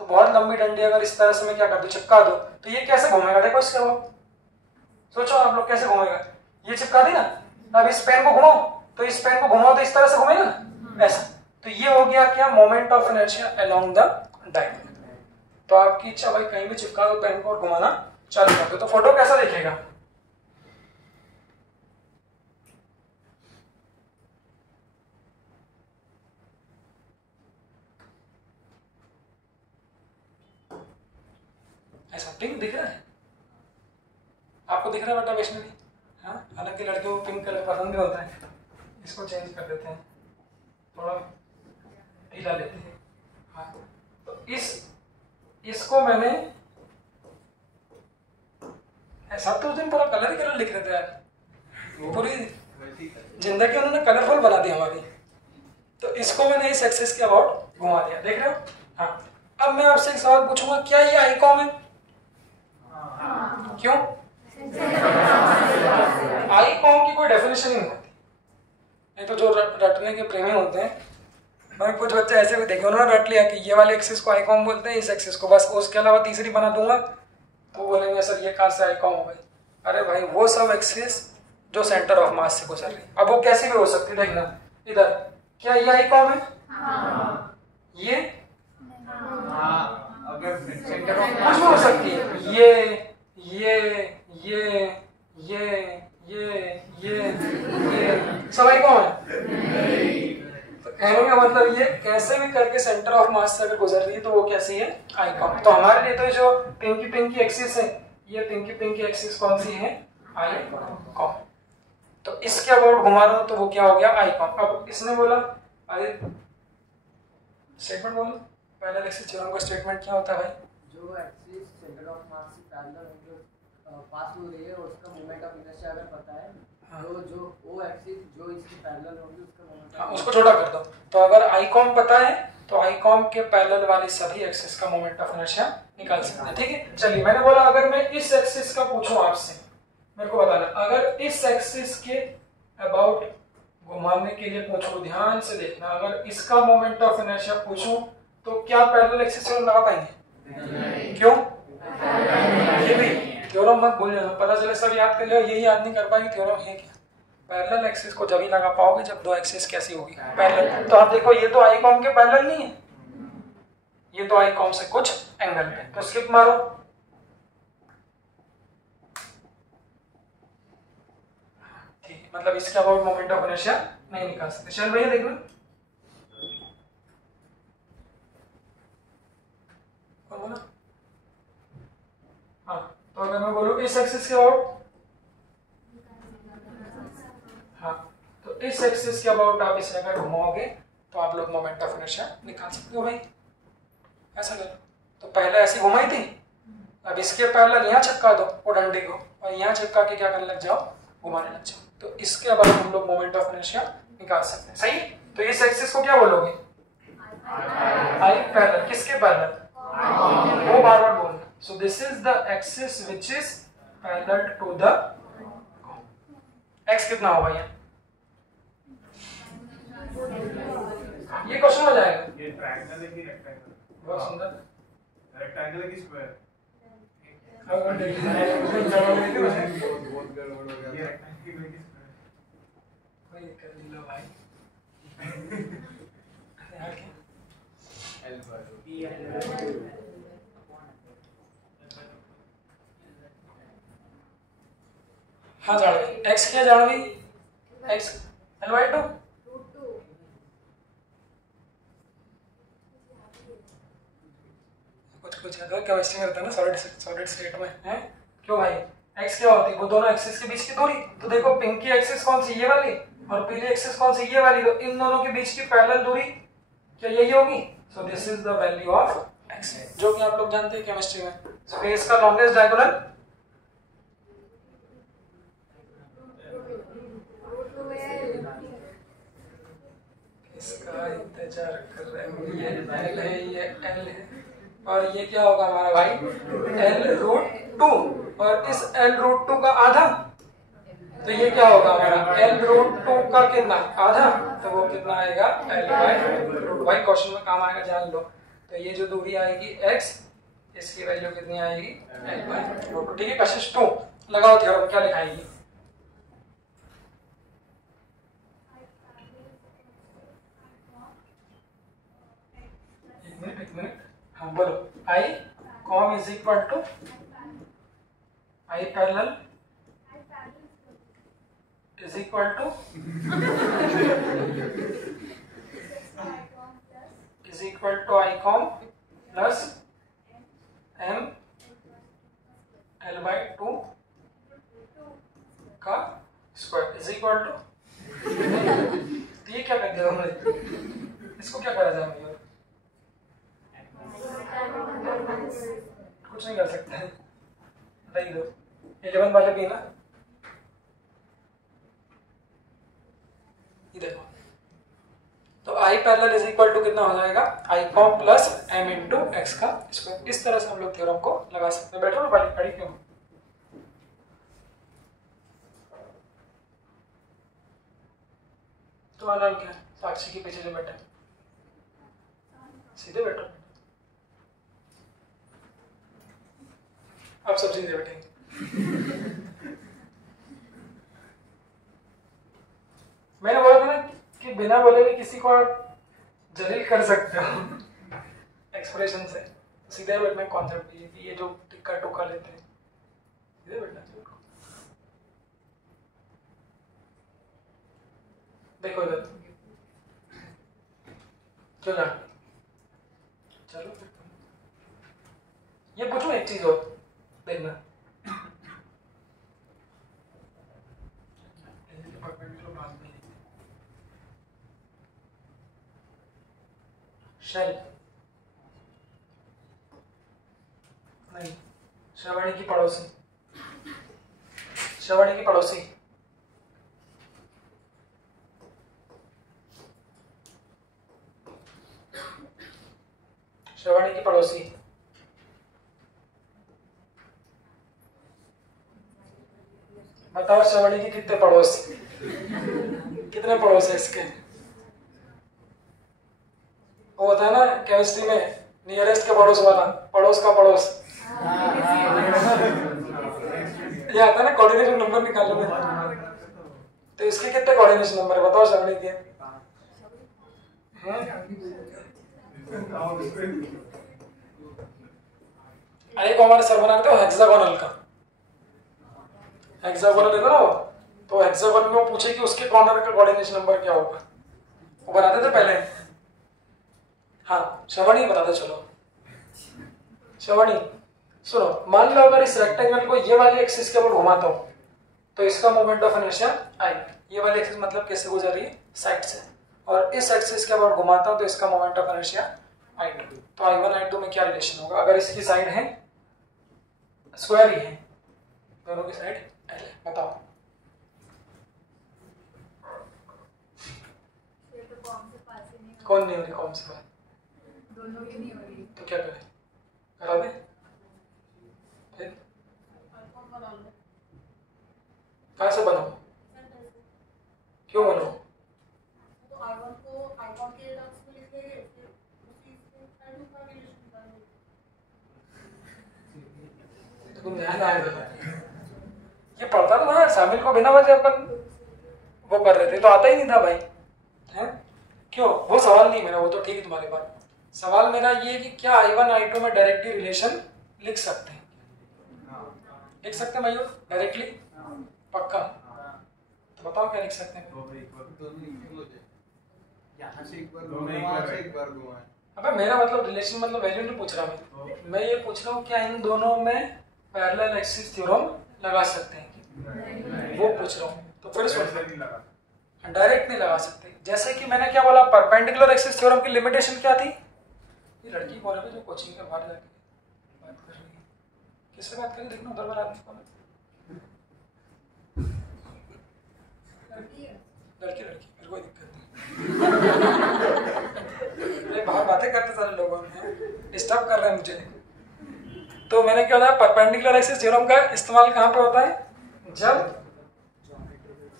तो बहुत लंबी डंडी अगर इस तरह से मैं क्या कर दूं, चिपका दो, तो ये कैसे घूमेगा? देखो इसके अबाउट, सोचो आप लोग कैसे घूमेगा। ये चिपका दी ना, अब इस पेन को घुमाओ, तो इस पेन को घुमाओ तो इस तरह से घूमेगा ना, ऐसा। तो ये हो गया क्या? Moment of inertia along the diagonal. तो आपकी इच्छा भाई कहीं भी चिपका दो पेन को और घुमाना चालू कर दो। तो फोटो कैसा दिखेगा? ऐसा पिंक दिख रहा है आपको? दिख रहा है बेटा वैष्णवी? हाँ, हालांकि लड़कियों को पिंक कलर पसंद भी होता है। इसको चेंज कर देते हैं, थोड़ा ढीला लेते हैं। हाँ, तो इसको मैंने ऐसा, तो उस दिन पूरा कलर ही कलर लिख रहे थे यार, पूरी जिंदगी उन्होंने कलरफुल बना दी हमारी। तो इसको मैंने इस एक्सिस के अबाउट घुमा दिया, देख रहे हो? हाँ, अब मैं आपसे एक सवाल पूछूंगा, क्या ये आईकॉम है? क्यों? आईकॉम की कोई डेफिनेशन ही नहीं होती। नहीं तो जो रटने के प्रेमी होते हैं, मैं कुछ बच्चे ऐसे भी देखे, उन्होंने रट लिया कि ये वाले एक्सिस को आईकॉम बोलते हैं, इस एक्सिस को बस, उसके अलावा तीसरी बना दूंगा तो बोलेंगे सर ये कहाँ से आईकॉम हो गई। अरे भाई, वो सब एक्सिस जो सेंटर ऑफ मास से गुजर रही, अब वो कैसी भी हो सकती है। देखना इधर, क्या ये आईकॉम है? ये अगर सेंटर ऑफ कुछ भी हो सकती है। ये सब आईकॉम है। तो कहने का मतलब ये कैसे भी करके सेंटर ऑफ मास से अगर गुजर रही है तो वो कैसी है? आईकॉम। तो हमारे लिए तो जो पिंकी एक्सिस है, ये पिंकी एक्सिस कौन सी है? आईकॉम। तो इसके अबाउट घुमा रहा हूं तो वो क्या हो गया? आईकॉम। अब इसने बोला, अरे स्टेटमेंट बोलो, पहला एक्सिस थ्योरम का स्टेटमेंट क्या होता है भाई? जो एक्सिस सेंटर ऑफ मास से पैरेलल होकर पास हो रही है और उसका मोमेंट ऑफ इनर्शिया अगर पता है, हाँ। तो जो वो एक्सिस जो इसके पैरेलल होगी उसका मोमेंट, हाँ, उसको छोटा कर दो। तो अगर आईकॉम पता है तो आईकॉम के पैरेलल वाली सभी एक्सिस का मोमेंट ऑफ इनर्शिया निकाल सकते हैं। ठीक है, चलिए मैंने बोला अगर मैं इस एक्सिस का पूछूं आपसे, मेरे को बताना, अगर इस एक्सिस के अबाउट घुमाने के लिए पूछूं, ध्यान से देखना, अगर इसका मोमेंट ऑफ इनर्शिया पूछूं तो क्या पैरेलल एक्सिस से लगा पाएंगे? क्यों? ये भी थ्योरम मत भूल जाना, पता चले सब याद कर लियो, यही याद नहीं कर पाएंगे थ्योरम है क्या। पैरेलल एक्सिस को जब ही लगा पाओगे जब दो एक्सिस कैसी होगी? पैरेलल। तो आप देखो, ये तो आईकॉम के पैरेलल नहीं है, ये तो आईकॉम से कुछ एंगल पे, तो स्किप मारो। ठीक है, मतलब इसके अबाउट मोमेंट ऑफ इनर्शिया नहीं निकाल सकते। चल भैया देखना, कौन बोला? हाँ, तो अगर मैं बोलूं इस एक्सिस के अबाउट, हाँ, तो इस एक्सिस के अबाउट आप इसे अगर घुमाओगे तो आप लोग मोमेंट ऑफ इनर्शिया निकाल सकते हो भाई। ऐसा करो, तो पहले ऐसी घुमाई थी, अब इसके पैरेलल यहाँ चिपका दो वो डंडी को, और यहाँ चिपका के क्या करने लग जाओ? घुमाने लग जाओ। तो इसके अबाउट हम लोग मोमेंट ऑफ इनर्शिया निकाल सकते हैं। सही? तो इस एक्सिस को क्या बोलोगे? आई पैरेलल। किसके पैरेलल? वो बार बार बोलना। So this is the axis which is parallel to the x कितना होगा यहाँ? ये क्वेश्चन हो जाएगा। ये ट्रायंगल है कि रेक्टेंगल? बहुत सुंदर। रेक्टेंगल है कि स्क्वायर? अब बहुत गड़बड़ हो ये गया। रेक्टेंगल है कि स्क्वायर? कोई कर लो भाई। यार क्या हाँ जाड़वी x क्या जाड़वी x L/2 कुछ है तो केमिस्ट्री में रहता है ना सॉलिड स्टेट में है। क्यों भाई x क्या होती है वो दोनों एक्सिस के बीच की दूरी। तो देखो पिंक की एक्सिस कौन सी ये वाली और पीली एक्सिस कौन सी ये वाली। तो इन दोनों के बीच की पैरेलल दूरी क्या यही होगी। सो this is the value of x जो कि आप लोग जानते हैं केमिस्ट्री में। स्पेस का लॉन्गेस्ट डायगोनल इसका इंतजार कर रहे हैं। ये L है ये L है और ये क्या होगा हमारा भाई L√2 और इस L√2 का आधा। तो ये क्या होगा हमारा L√2 का कितना आधा। तो वो कितना आएगा L/√2। भाई क्वेश्चन में काम आएगा जान लो। तो ये जो दूरी आएगी x इसकी वैल्यू कितनी आएगी L/√2। ठीक है कशिश 2 लगाओ थ्योरम क्या लिखाएगी। एक मिनट हाँ बोलो I COM is equal to I parallel is equal to I COM plus M L/2 का स्क्वायर इज इक्वल टू। ये क्या कर दिया हमने इसको क्या करा जाए मुझे कुछ नहीं कर सकते बताइए दो 11 वाले भी ना। ये देखो तो I parallel is equal to कितना हो जाएगा I COM plus M into X का स्क्वायर। इस तरह से हम लोग थ्योरम को लगा सकते हैं। बैठो ना भाई खड़ी क्यों। तुम्हारा नाम क्या है साक्षी के पीछे जो बैठा है सीधे बैठो। आप सब सीधे बैठेंगे। मैंने बोला था ना कि बिना बोले भी किसी को आप जलील कर सकते हो एक्सप्रेशन से। सीधे बैठना कॉन्सेप्ट ये जो टिक्का टोका लेते हैं सीधे बैठना चाहिए। देखो इधर क्यों ना चलो ये पूछो एक चीज और देखना शेल नहीं श्रवणी की पड़ोसी श्रवणी की पड़ोसी श्रवणी की पड़ोसी बताओ श्रवणी के कितने पड़ोस कितने पड़ोस है इसके। वो होता है ना केमिस्ट्री में नियरेस्ट के पड़ोस वाला पड़ोस का पड़ोस ये आता है ना कोऑर्डिनेशन नंबर निकालने में। तो इसके कितने कोऑर्डिनेशन नंबर है बताओ श्रवणी के। एक हमारे सर बनाते हो हेक्सागोनल का हेक्सागोनल है ना तो हेक्सागोनल में वो पूछे कि उसके कॉर्नर का कोऑर्डिनेशन नंबर क्या होगा वो बनाते थे पहले। हाँ श्रवणी बताते चलो। श्रवणी सुनो मान लो अगर इस रेक्टेंगल को ये वाली एक्सिस के ऊपर घुमाता हूँ तो इसका मोमेंट ऑफ इनर्शिया आई। ये वाली एक्सिस मतलब कैसे गुजर रही है साइड से और इस एक्सिस के ऊपर घुमाता हूँ तो इसका मोमेंट ऑफ इनर्शिया I2। तो I1 I2 में क्या रिलेशन होगा अगर इसकी साइड है स्क्वायर ही है दोनों की साइड L है बताओ। कौन नहीं हो रही कौन सी बात दोनों की नहीं हो रही तो क्या करें करा दे फिर कहाँ से बनो क्यों बनो लिखना है ये पढ़ता तो था शामिल को बिना वजह अपन वो कर रहे थे तो आता ही नहीं था भाई है क्यों वो सवाल नहीं मेरा वो तो ठीक है तुम्हारी बात सवाल मेरा ये है कि क्या I1 I2 में डायरेक्टली रिलेशन लिख सकते हैं लिख सकते हैं मयूर डायरेक्टली पक्का तो बताओ क्या लिख सकते हैं दोनों इक्वल हो जाए यहाँ से एक बार वहाँ से एक बार घुमाए अबे मेरा मतलब रिलेशन मतलब वैल्यू नहीं पूछ रहा मैं ये पूछ रहा हूँ क्या इन दोनों में पैरेलल एक्सिस थ्योरम लगा सकते हैं वो पूछ रहा हूँ तो फिर सुन डायरेक्ट नहीं लगा सकते जैसे कि मैंने क्या बोला परपेंडिकुलर एक्सिस थ्योरम की लिमिटेशन क्या थी ये लड़की कौन है जो कोचिंग के बाहर जाके बात कर रही है किससे बात करें देखना उधर वाला आदमी कौन है लड़की मेरे कोई दिक्कत नहीं बाहर बातें करते सारे लोगों ने डिस्टर्ब कर रहे हैं मुझे तो मैंने क्या बताया परपेंडिकुलर एक्सिस थ्योरम का इस्तेमाल कहाँ पे होता है जब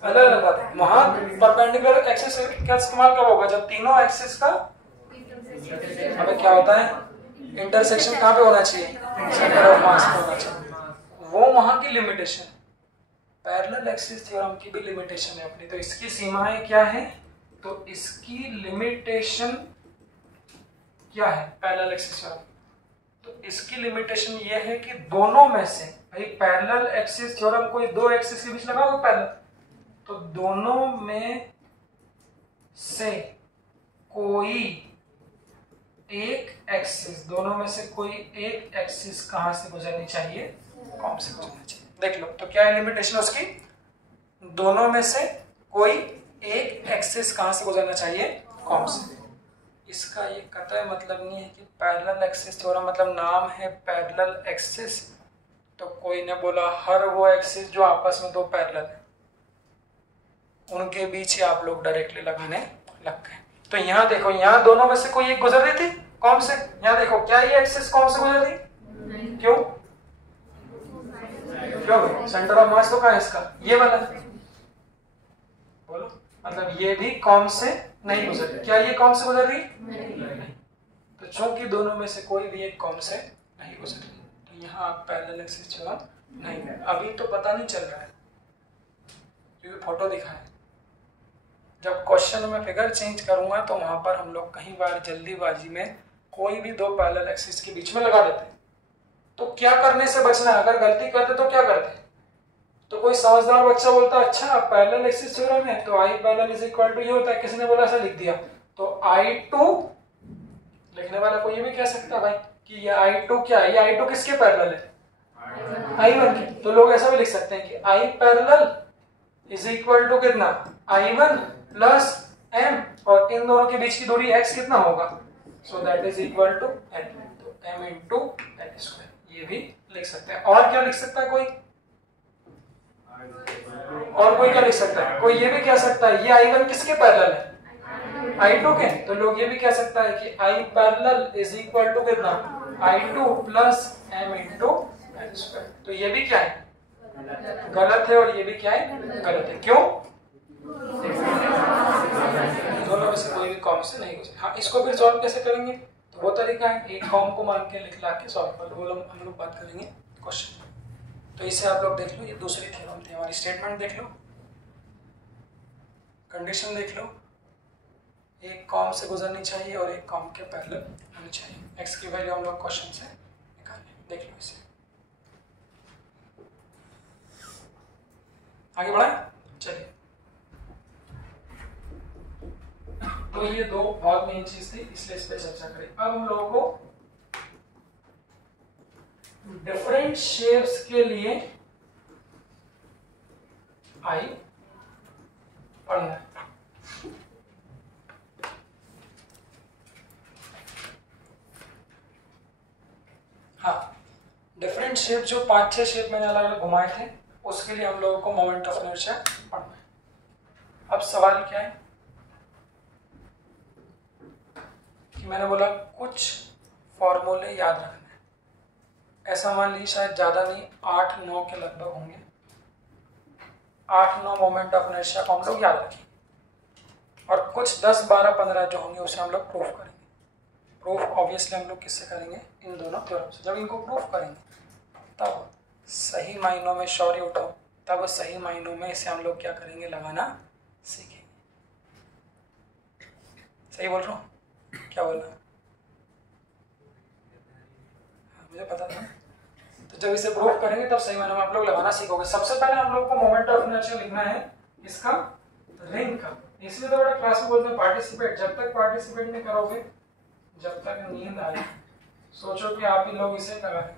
अलग अलग बात है वहां परपेंडिकुलर एक्सिस का इस्तेमाल कब होगा जब तीनों एक्सिस का अबे क्या होता है इंटरसेक्शन कहाँ पे होना चाहिए सेंटर ऑफ मास पे होना चाहिए वो वहां की लिमिटेशन पैरेलल एक्सिस थ्योरम की भी लिमिटेशन है अपनी तो इसकी सीमाएं क्या है तो इसकी लिमिटेशन क्या है पैरेलल एक्सिस थ्योरम तो इसकी लिमिटेशन ये है कि दोनों में से भाई पैरेलल एक्सिस थ्योरम कोई दो एक्सिस के बीच लगाओगे पैरेलल तो दोनों में से कोई एक एक्सिस दोनों में से कोई एक एक्सिस कहां से गुजरनी चाहिए कॉम से गुजरना चाहिए देख लो तो क्या है लिमिटेशन उसकी दोनों में से कोई एक एक्सिस कहां से गुजरना चाहिए कॉम से इसका ये कतई मतलब नहीं है कि पैरेलल एक्सिस थ्योरम मतलब नाम है पैरेलल एक्सिस तो कोई ने बोला हर वो एक्सिस जो आपस में दो पैरेलल है उनके बीच ही आप लोग डायरेक्टली लगाने लग गए तो यहाँ देखो यहाँ दोनों में से कोई एक गुजर रही थी कौन से यहाँ देखो क्या ये एक्सिस कौन से गुजर रही क्यों क्यों सेंटर ऑफ मास तो कहाँ है इसका ये वाला बोलो मतलब ये भी कौन से नहीं गुजर रही क्या ये कौन से गुजर रही नहीं तो चूंकि दोनों में से कोई भी एक कौन से नहीं गुजर रही तो यहाँ आप पैरेलल एक्सिस थ्योरम नहीं है अभी तो पता नहीं चल रहा है क्योंकि फोटो दिखा है जब क्वेश्चन में फिगर चेंज करूंगा तो वहां पर हम लोग कई बार जल्दीबाजी में कोई भी दो पैरेलल एक्सिस के बीच में लगा देते हैं तो क्या करने से बचना है अगर गलती करते तो क्या करते तो कोई समझदार बच्चा बोलता है अच्छा पैरेलल एक्सिस थ्योरम है तो आई पैरेलल इज इक्वल टू ये होता है किसी ने बोला ऐसा लिख दिया तो I2 लिखने वाला कोई ये भी कह सकता है भाई कि ये I2 क्या है ये I2 किसके पैरेलल है I1 के तो लोग ऐसा भी लिख सकते हैं कि I parallel is equal to कितना I1 प्लस M और इन दोनों के बीच की दूरी x कितना होगा so that is equal to n तो m इंटू n स्क्वायर ये भी लिख सकते हैं और क्या लिख सकता है कोई और कोई क्या लिख सकता है कोई ये भी कह सकता है ये I1 किसके पैरेलल है I2 के तो लोग ये भी कह सकता है कि I parallel is equal to कितना I2 plus m into n square तो ये भी क्या है गलत है और ये भी क्या है गलत है क्यों दोनों में से कोई भी कॉम से नहीं गुजरे हाँ इसको फिर सॉल्व कैसे करेंगे तो वो तरीका है एक कॉम को मान के लिख ला के सॉल्व कर वो हम लोग बात करेंगे क्वेश्चन तो इसे आप लोग देख लो ये दूसरी थ्योरम थी हमारी स्टेटमेंट देख लो कंडीशन देख लो एक कॉम से गुजरनी चाहिए और एक कॉम के पैरेलल होनी चाहिए एक्स की वैल्यू हम लोग क्वेश्चन से निकालें देख लो इसे आगे बढ़ाएं चलिए तो ये दो बहुत मेन चीज थी इसलिए इस पे चर्चा करें अब हम लोगों को डिफरेंट शेप्स के लिए आई पढ़ना है हाँ डिफरेंट शेप जो 5-6 शेप मैंने अलग अलग घुमाए थे उसके लिए हम लोगों को मोमेंट ऑफ इनर्शिया पढ़ना है अब सवाल क्या है कि मैंने बोला कुछ फॉर्मूले याद रखना है ऐसा मान लीजिए शायद ज़्यादा नहीं 8-9 के लगभग होंगे 8-9 मोमेंट ऑफ इनर्शिया को हम लोग याद रखेंगे और कुछ 10-12-15 जो होंगे उसे हम लोग प्रूफ करेंगे प्रूफ ऑब्वियसली हम लोग किससे करेंगे इन दोनों थ्योरम से जब इनको प्रूफ करेंगे तब सही मायनों में शौर्य उठाओ, तब सही मायनों में इसे हम लोग क्या करेंगे, लगाना सीखेंगे। सही बोल रहा हूँ? क्या बोल रहा हूँ? मुझे पता था। तो जब इसे प्रूव करेंगे तब सही मायनों में आप लोग लगाना सीखोगे। सबसे पहले हम लोग को मोमेंट ऑफ इनर्शिया लिखना है इसका, रिंग का। इसलिए तो बड़ा क्लास में बोलते हैं पार्टिसिपेट। जब तक पार्टिसिपेट नहीं करोगे, जब तक नींद आए, सोचो कि आप ही लोग इसे लगाए।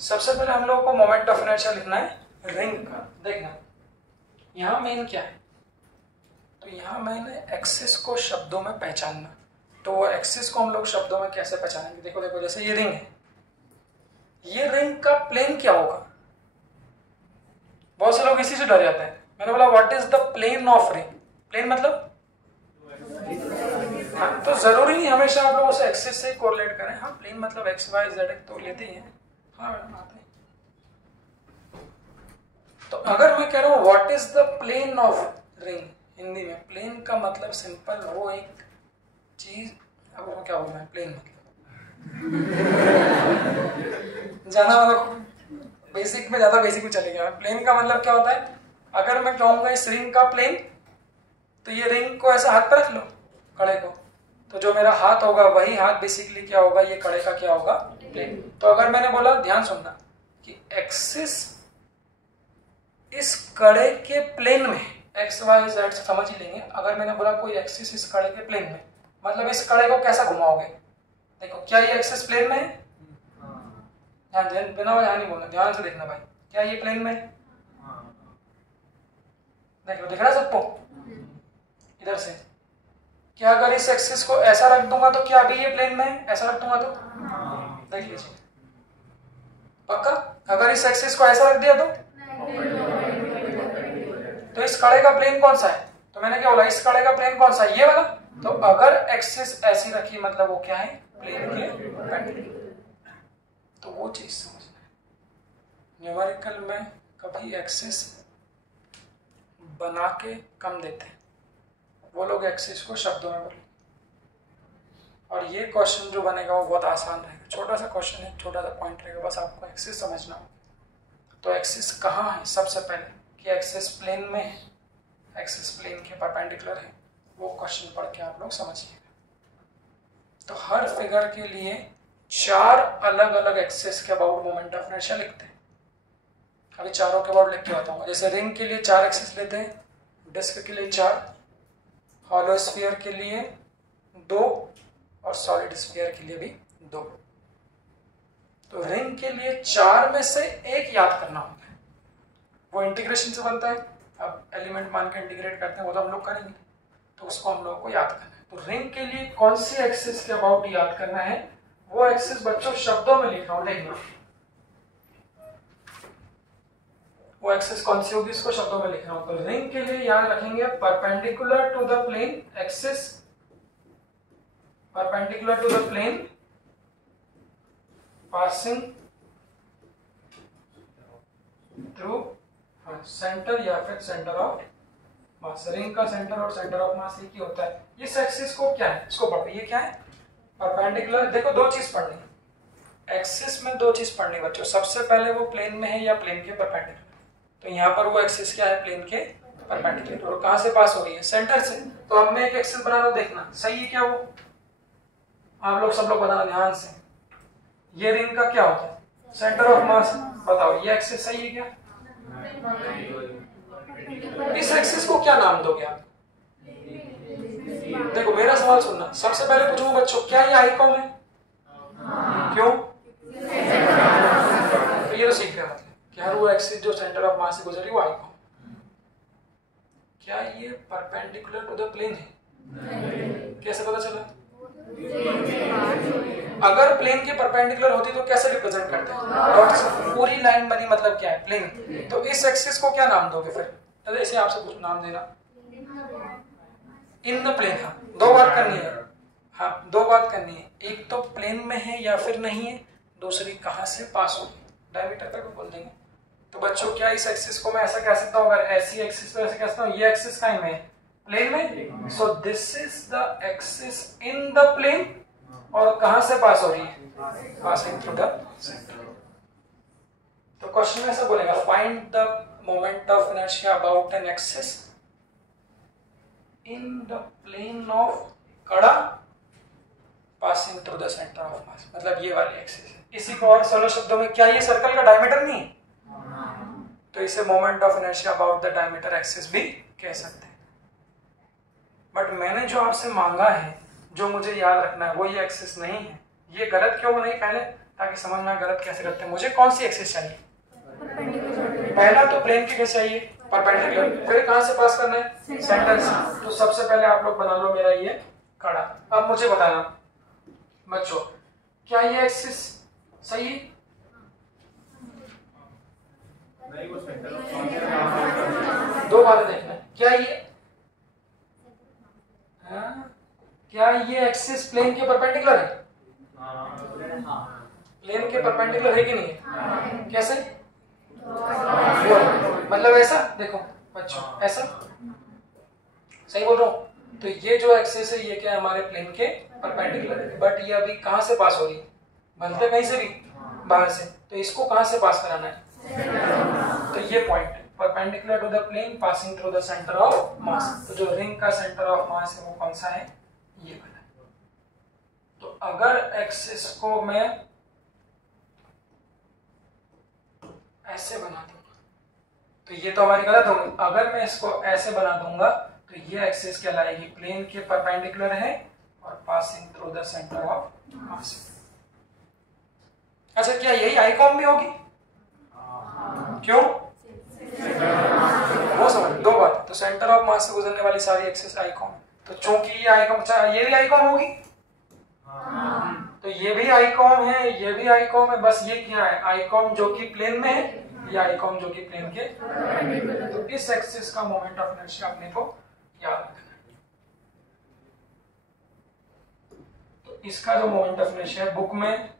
सबसे पहले हम लोग को मोमेंट ऑफ इनर्शिया लिखना है रिंग का। देखना यहाँ मेन क्या है, तो यहाँ मेन है एक्सिस को शब्दों में पहचानना। तो एक्सिस को हम लोग शब्दों में कैसे पहचानेंगे? देखो देखो, जैसे ये रिंग है, ये रिंग का प्लेन क्या होगा? बहुत से लोग इसी से डर जाते हैं। मैंने बोला what is the plane of ring. Plane मतलब हाँ, तो जरूरी नहीं हमेशा आप लोग उसे एक्सिस से कोरिलेट करें। हाँ, प्लेन मतलब एक्स वाई जेड तो लेते ही हैं। हाँ मैडम आते हैं। तो अगर मैं कह रहा हूँ what is the plane of ring, Hindi में प्लेन का मतलब सिंपल वो एक चीज, अब वो क्या बोलना है प्लेन मतलब जाना मतलब बेसिक में, ज्यादा बेसिक में चले गया। प्लेन का मतलब क्या होता है? अगर मैं कहूंगा इस रिंग का प्लेन, तो ये रिंग को ऐसा हाथ पर रख लो, कड़े को, तो जो मेरा हाथ होगा वही हाथ बेसिकली क्या होगा, ये कड़े का क्या होगा, प्लेन। तो अगर मैंने बोला, ध्यान सुनना, कि एक्सिस इस कड़े के प्लेन में, एक्स वाई जेड समझ ही लेंगे। अगर मैंने बोला कोई एक्सिस इस कड़े के प्लेन में, मतलब इस कड़े को कैसा घुमाओगे? देखो क्या ये एक्सिस प्लेन में है? ध्यान, बिना वजह नहीं बोलना, ध्यान से देखना भाई। क्या ये प्लेन में है? देख लो, दिख रहा है सबको इधर से? क्या अगर इस एक्सिस को ऐसा रख दूंगा तो क्या अभी ये प्लेन में है? ऐसा रख दूंगा तो देख लीजिए, पक्का? अगर इस एक्सिस को ऐसा रख दिया तो इस कड़े का प्लेन कौन सा है? तो मैंने क्या बोला, इस कड़े का प्लेन कौन सा है? ये वाला। तो अगर एक्सिस ऐसी रखी मतलब वो क्या है, प्लेन के परपेंडिकुलर। तो वो चीज समझना है। न्यूमेरिकल में कभी एक्सिस बना के कम देते हैं, वो लोग एक्सिस को शब्दों में बोले। और ये क्वेश्चन जो बनेगा वो बहुत आसान रहेगा। छोटा सा क्वेश्चन है, छोटा सा पॉइंट रहेगा, बस आपको एक्सिस समझना हो। तो एक्सिस कहाँ है? सबसे पहले कि एक्सिस प्लेन में है, एक्सिस प्लेन के परपेंडिकुलर है, वो क्वेश्चन पढ़ के आप लोग समझिएगा। तो हर फिगर के लिए 4 अलग अलग एक्सिस के अबाउट मोमेंट ऑफ इनर्शिया लिखते हैं। अभी चारों के अबाउट लिख के बताऊंगा। जैसे रिंग के लिए 4 एक्सिस लेते हैं, डिस्क के लिए 4, हॉलो स्फीयर के लिए 2 और सॉलिड स्फीयर के लिए भी 2। तो रिंग के लिए 4 में से एक याद करना होता है, वो इंटीग्रेशन से बनता है। अब एलिमेंट मान के इंटीग्रेट करते हैं, वो तो हम लोग करेंगे, तो उसको हम लोग को याद करना है। तो रिंग के लिए कौन सी एक्सिस के अबाउट याद करना है, वो एक्सिस बच्चों शब्दों में लिख रहा हूं, देखना वो एक्सिस कौन सी होगी, इसको शब्दों में लिख रहा हूं। तो रिंग के लिए याद रखेंगे perpendicular to the plane axis, perpendicular to the plane passing through centre या फिर सेंटर ऑफ मास। रिंग का सेंटर और सेंटर ऑफ मास एक ही होता है। इस एक्सिस को क्या है, इसको पढ़ो, ये क्या है, परपेंडिकुलर। देखो 2 चीज पढ़नी, एक्सिस में 2 चीज पढ़नी बच्चों। सबसे पहले वो प्लेन में है या प्लेन के परपेंडिकुलर। तो यहाँ पर वो एक्सिस क्या है, प्लेन के परपेंडिकुलर। और कहां से पास हो रही है, सेंटर से। तो अब मैं एक एक्सिस बना रहा हूं, देखना सही है क्या वो, आप लोग सब लोग बताना ध्यान से। ये रिंग का क्या होता है, सेंटर ऑफ मास। बताओ ये एक्सिस सही है क्या? इस एक्सिस को क्या नाम दोगे आप? देखो मेरा सवाल सुनना, सबसे पहले पूछूं बच्चों, क्या ये आइकॉन है? क्यों? तो ये तो सीख गया मतलब कि हर वो एक्सिस जो सेंटर ऑफ मास से गुजरी वो आइकॉन। क्या ये परपेंडिकुलर टू द प्लेन है? कैसे पता चला? अगर प्लेन के परपेंडिकुलर होती तो कैसे रिप्रेजेंट करते हैं? डॉट से पूरी लाइन बनी, मतलब क्या है, प्लेन। तो इस एक्सिस को क्या नाम दोगे फिर? तो इसे आपसे कुछ नाम देना, इन द प्लेन। हाँ 2 बात करनी है, हाँ 2 बात करनी है। एक तो प्लेन में है या फिर नहीं है, दूसरी कहां से पास होगी, डायमीटर तक बोल देंगे। तो बच्चों क्या इस एक्सिस को मैं ऐसा कह सकता हूँ, अगर ऐसी एक्सिस को ऐसे कह सकता हूँ, ये एक्सिस कहीं में प्लेन में। So this is the axis in the plane और कहां से पास हो रही है? Passing through the centre. तो क्वेश्चन में ऐसा बोलेगा, find the moment of inertia about an axis in the plane of कड़ा passing through the centre of mass. मतलब ये वाली एक्सिस है। इसी को और सरल शब्दों में, क्या ये सर्कल का डायमीटर नहीं है? तो इसे moment of inertia about the diameter axis भी कह सकते हैं। बट मैंने जो आपसे मांगा है, जो मुझे याद रखना है, वो ये एक्सिस नहीं है। ये गलत क्यों बनाई पहले, ताकि समझना गलत कैसे करते हैं। मुझे कौन सी एक्सिस चाहिए? पहला तो प्लेन के कैसे चाहिए? परपेंडिकुलर। फिर कहां से पास करना है? सेंटर से। तो सबसे पहले आप लोग बना लो मेरा ये कड़ा। अब मुझे बताना बच्चों, क्या ये एक्सिस सही है? नहीं, वो सेंटर दो बातें देखना है। क्या ये क्या ये एक्सिस प्लेन के परपेंडिकुलर है? प्लेन के परपेंडिकुलर है कि नहीं है? कैसे? मतलब ऐसा देखो बच्चों, ऐसा सही बोल रहा हूँ। तो ये जो एक्सिस है ये क्या है? हमारे प्लेन के परपेंडिकुलर है। बट ये अभी कहां से पास हो रही है? बनते कहीं से भी, बाहर से। तो इसको कहां से पास कराना है? तो ये पॉइंट है, perpendicular to the plane passing through the centre of mass. तो जो रिंग का सेंटर ऑफ मास है वो कौन सा है? ये वाला। तो अगर एक्सिस को मैं ऐसे बना दूंगा, तो ये तो हमारी गलत होगी। अगर मैं इसको ऐसे बना दूंगा तो ये एक्सिस कहलाएगी प्लेन के परपेंडिकुलर है और passing through the centre of मास। अच्छा, क्या यही आईकॉम भी होगी? क्यों? वो समझ दो बात। तो सेंटर ऑफ मास से गुजरने वाली सारी एक्सिस आईकॉम। तो चूंकि ये आईकॉम, ये भी आईकॉम होगी, तो ये भी आईकॉम है, ये भी आईकॉम है। बस ये क्या है? आईकॉम जो कि प्लेन में है, या आईकॉम जो कि प्लेन के। तो इस एक्सिस का मोमेंट ऑफ इनर्शिया अपने को याद रखना है। तो इसका जो मोमेंट ऑफ इनर्शिया बुक में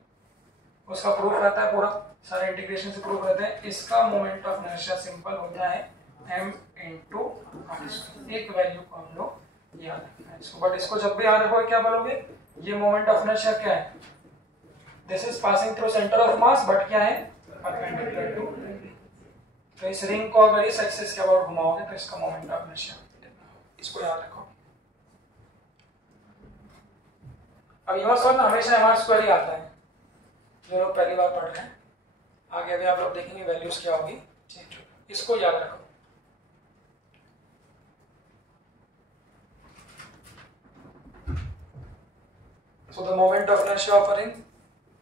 उसका प्रूफ रहता है, पूरा सारे इंटीग्रेशन से प्रूफ रहते हैं। इसका मोमेंट ऑफ इनर्शिया सिंपल होता है m इंटू r। एक वैल्यू को हम लोग याद रखना है इसको। बट इसको जब भी याद रखोगे क्या बोलोगे? ये मोमेंट ऑफ इनर्शिया क्या है? This is passing through centre of mass, but क्या है? Perpendicular to. तो इस रिंग को अगर इस एक्सिस के अबाउट घुमाओगे तो इसका मोमेंट ऑफ इनर्शिया, इसको याद रखो। अब यहाँ सर हमेशा एम आर स्क्वायर ही आता है, जो लोग पहली बार पढ़ रहे हैं। आगे अभी आप लोग देखेंगे वैल्यूज क्या होगी, इसको याद रखो। So the moment of inertia of a ring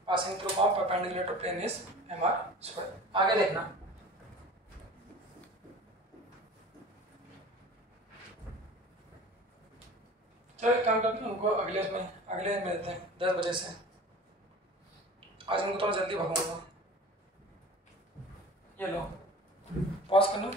passing through form perpendicular to plane is mr square। आगे देखना, चलो एक काम करते हैं, उनको अगले मिलते हैं 10 बजे से। आज उनको थोड़ा जल्दी भगाऊंगा। ये लो, पॉज करना।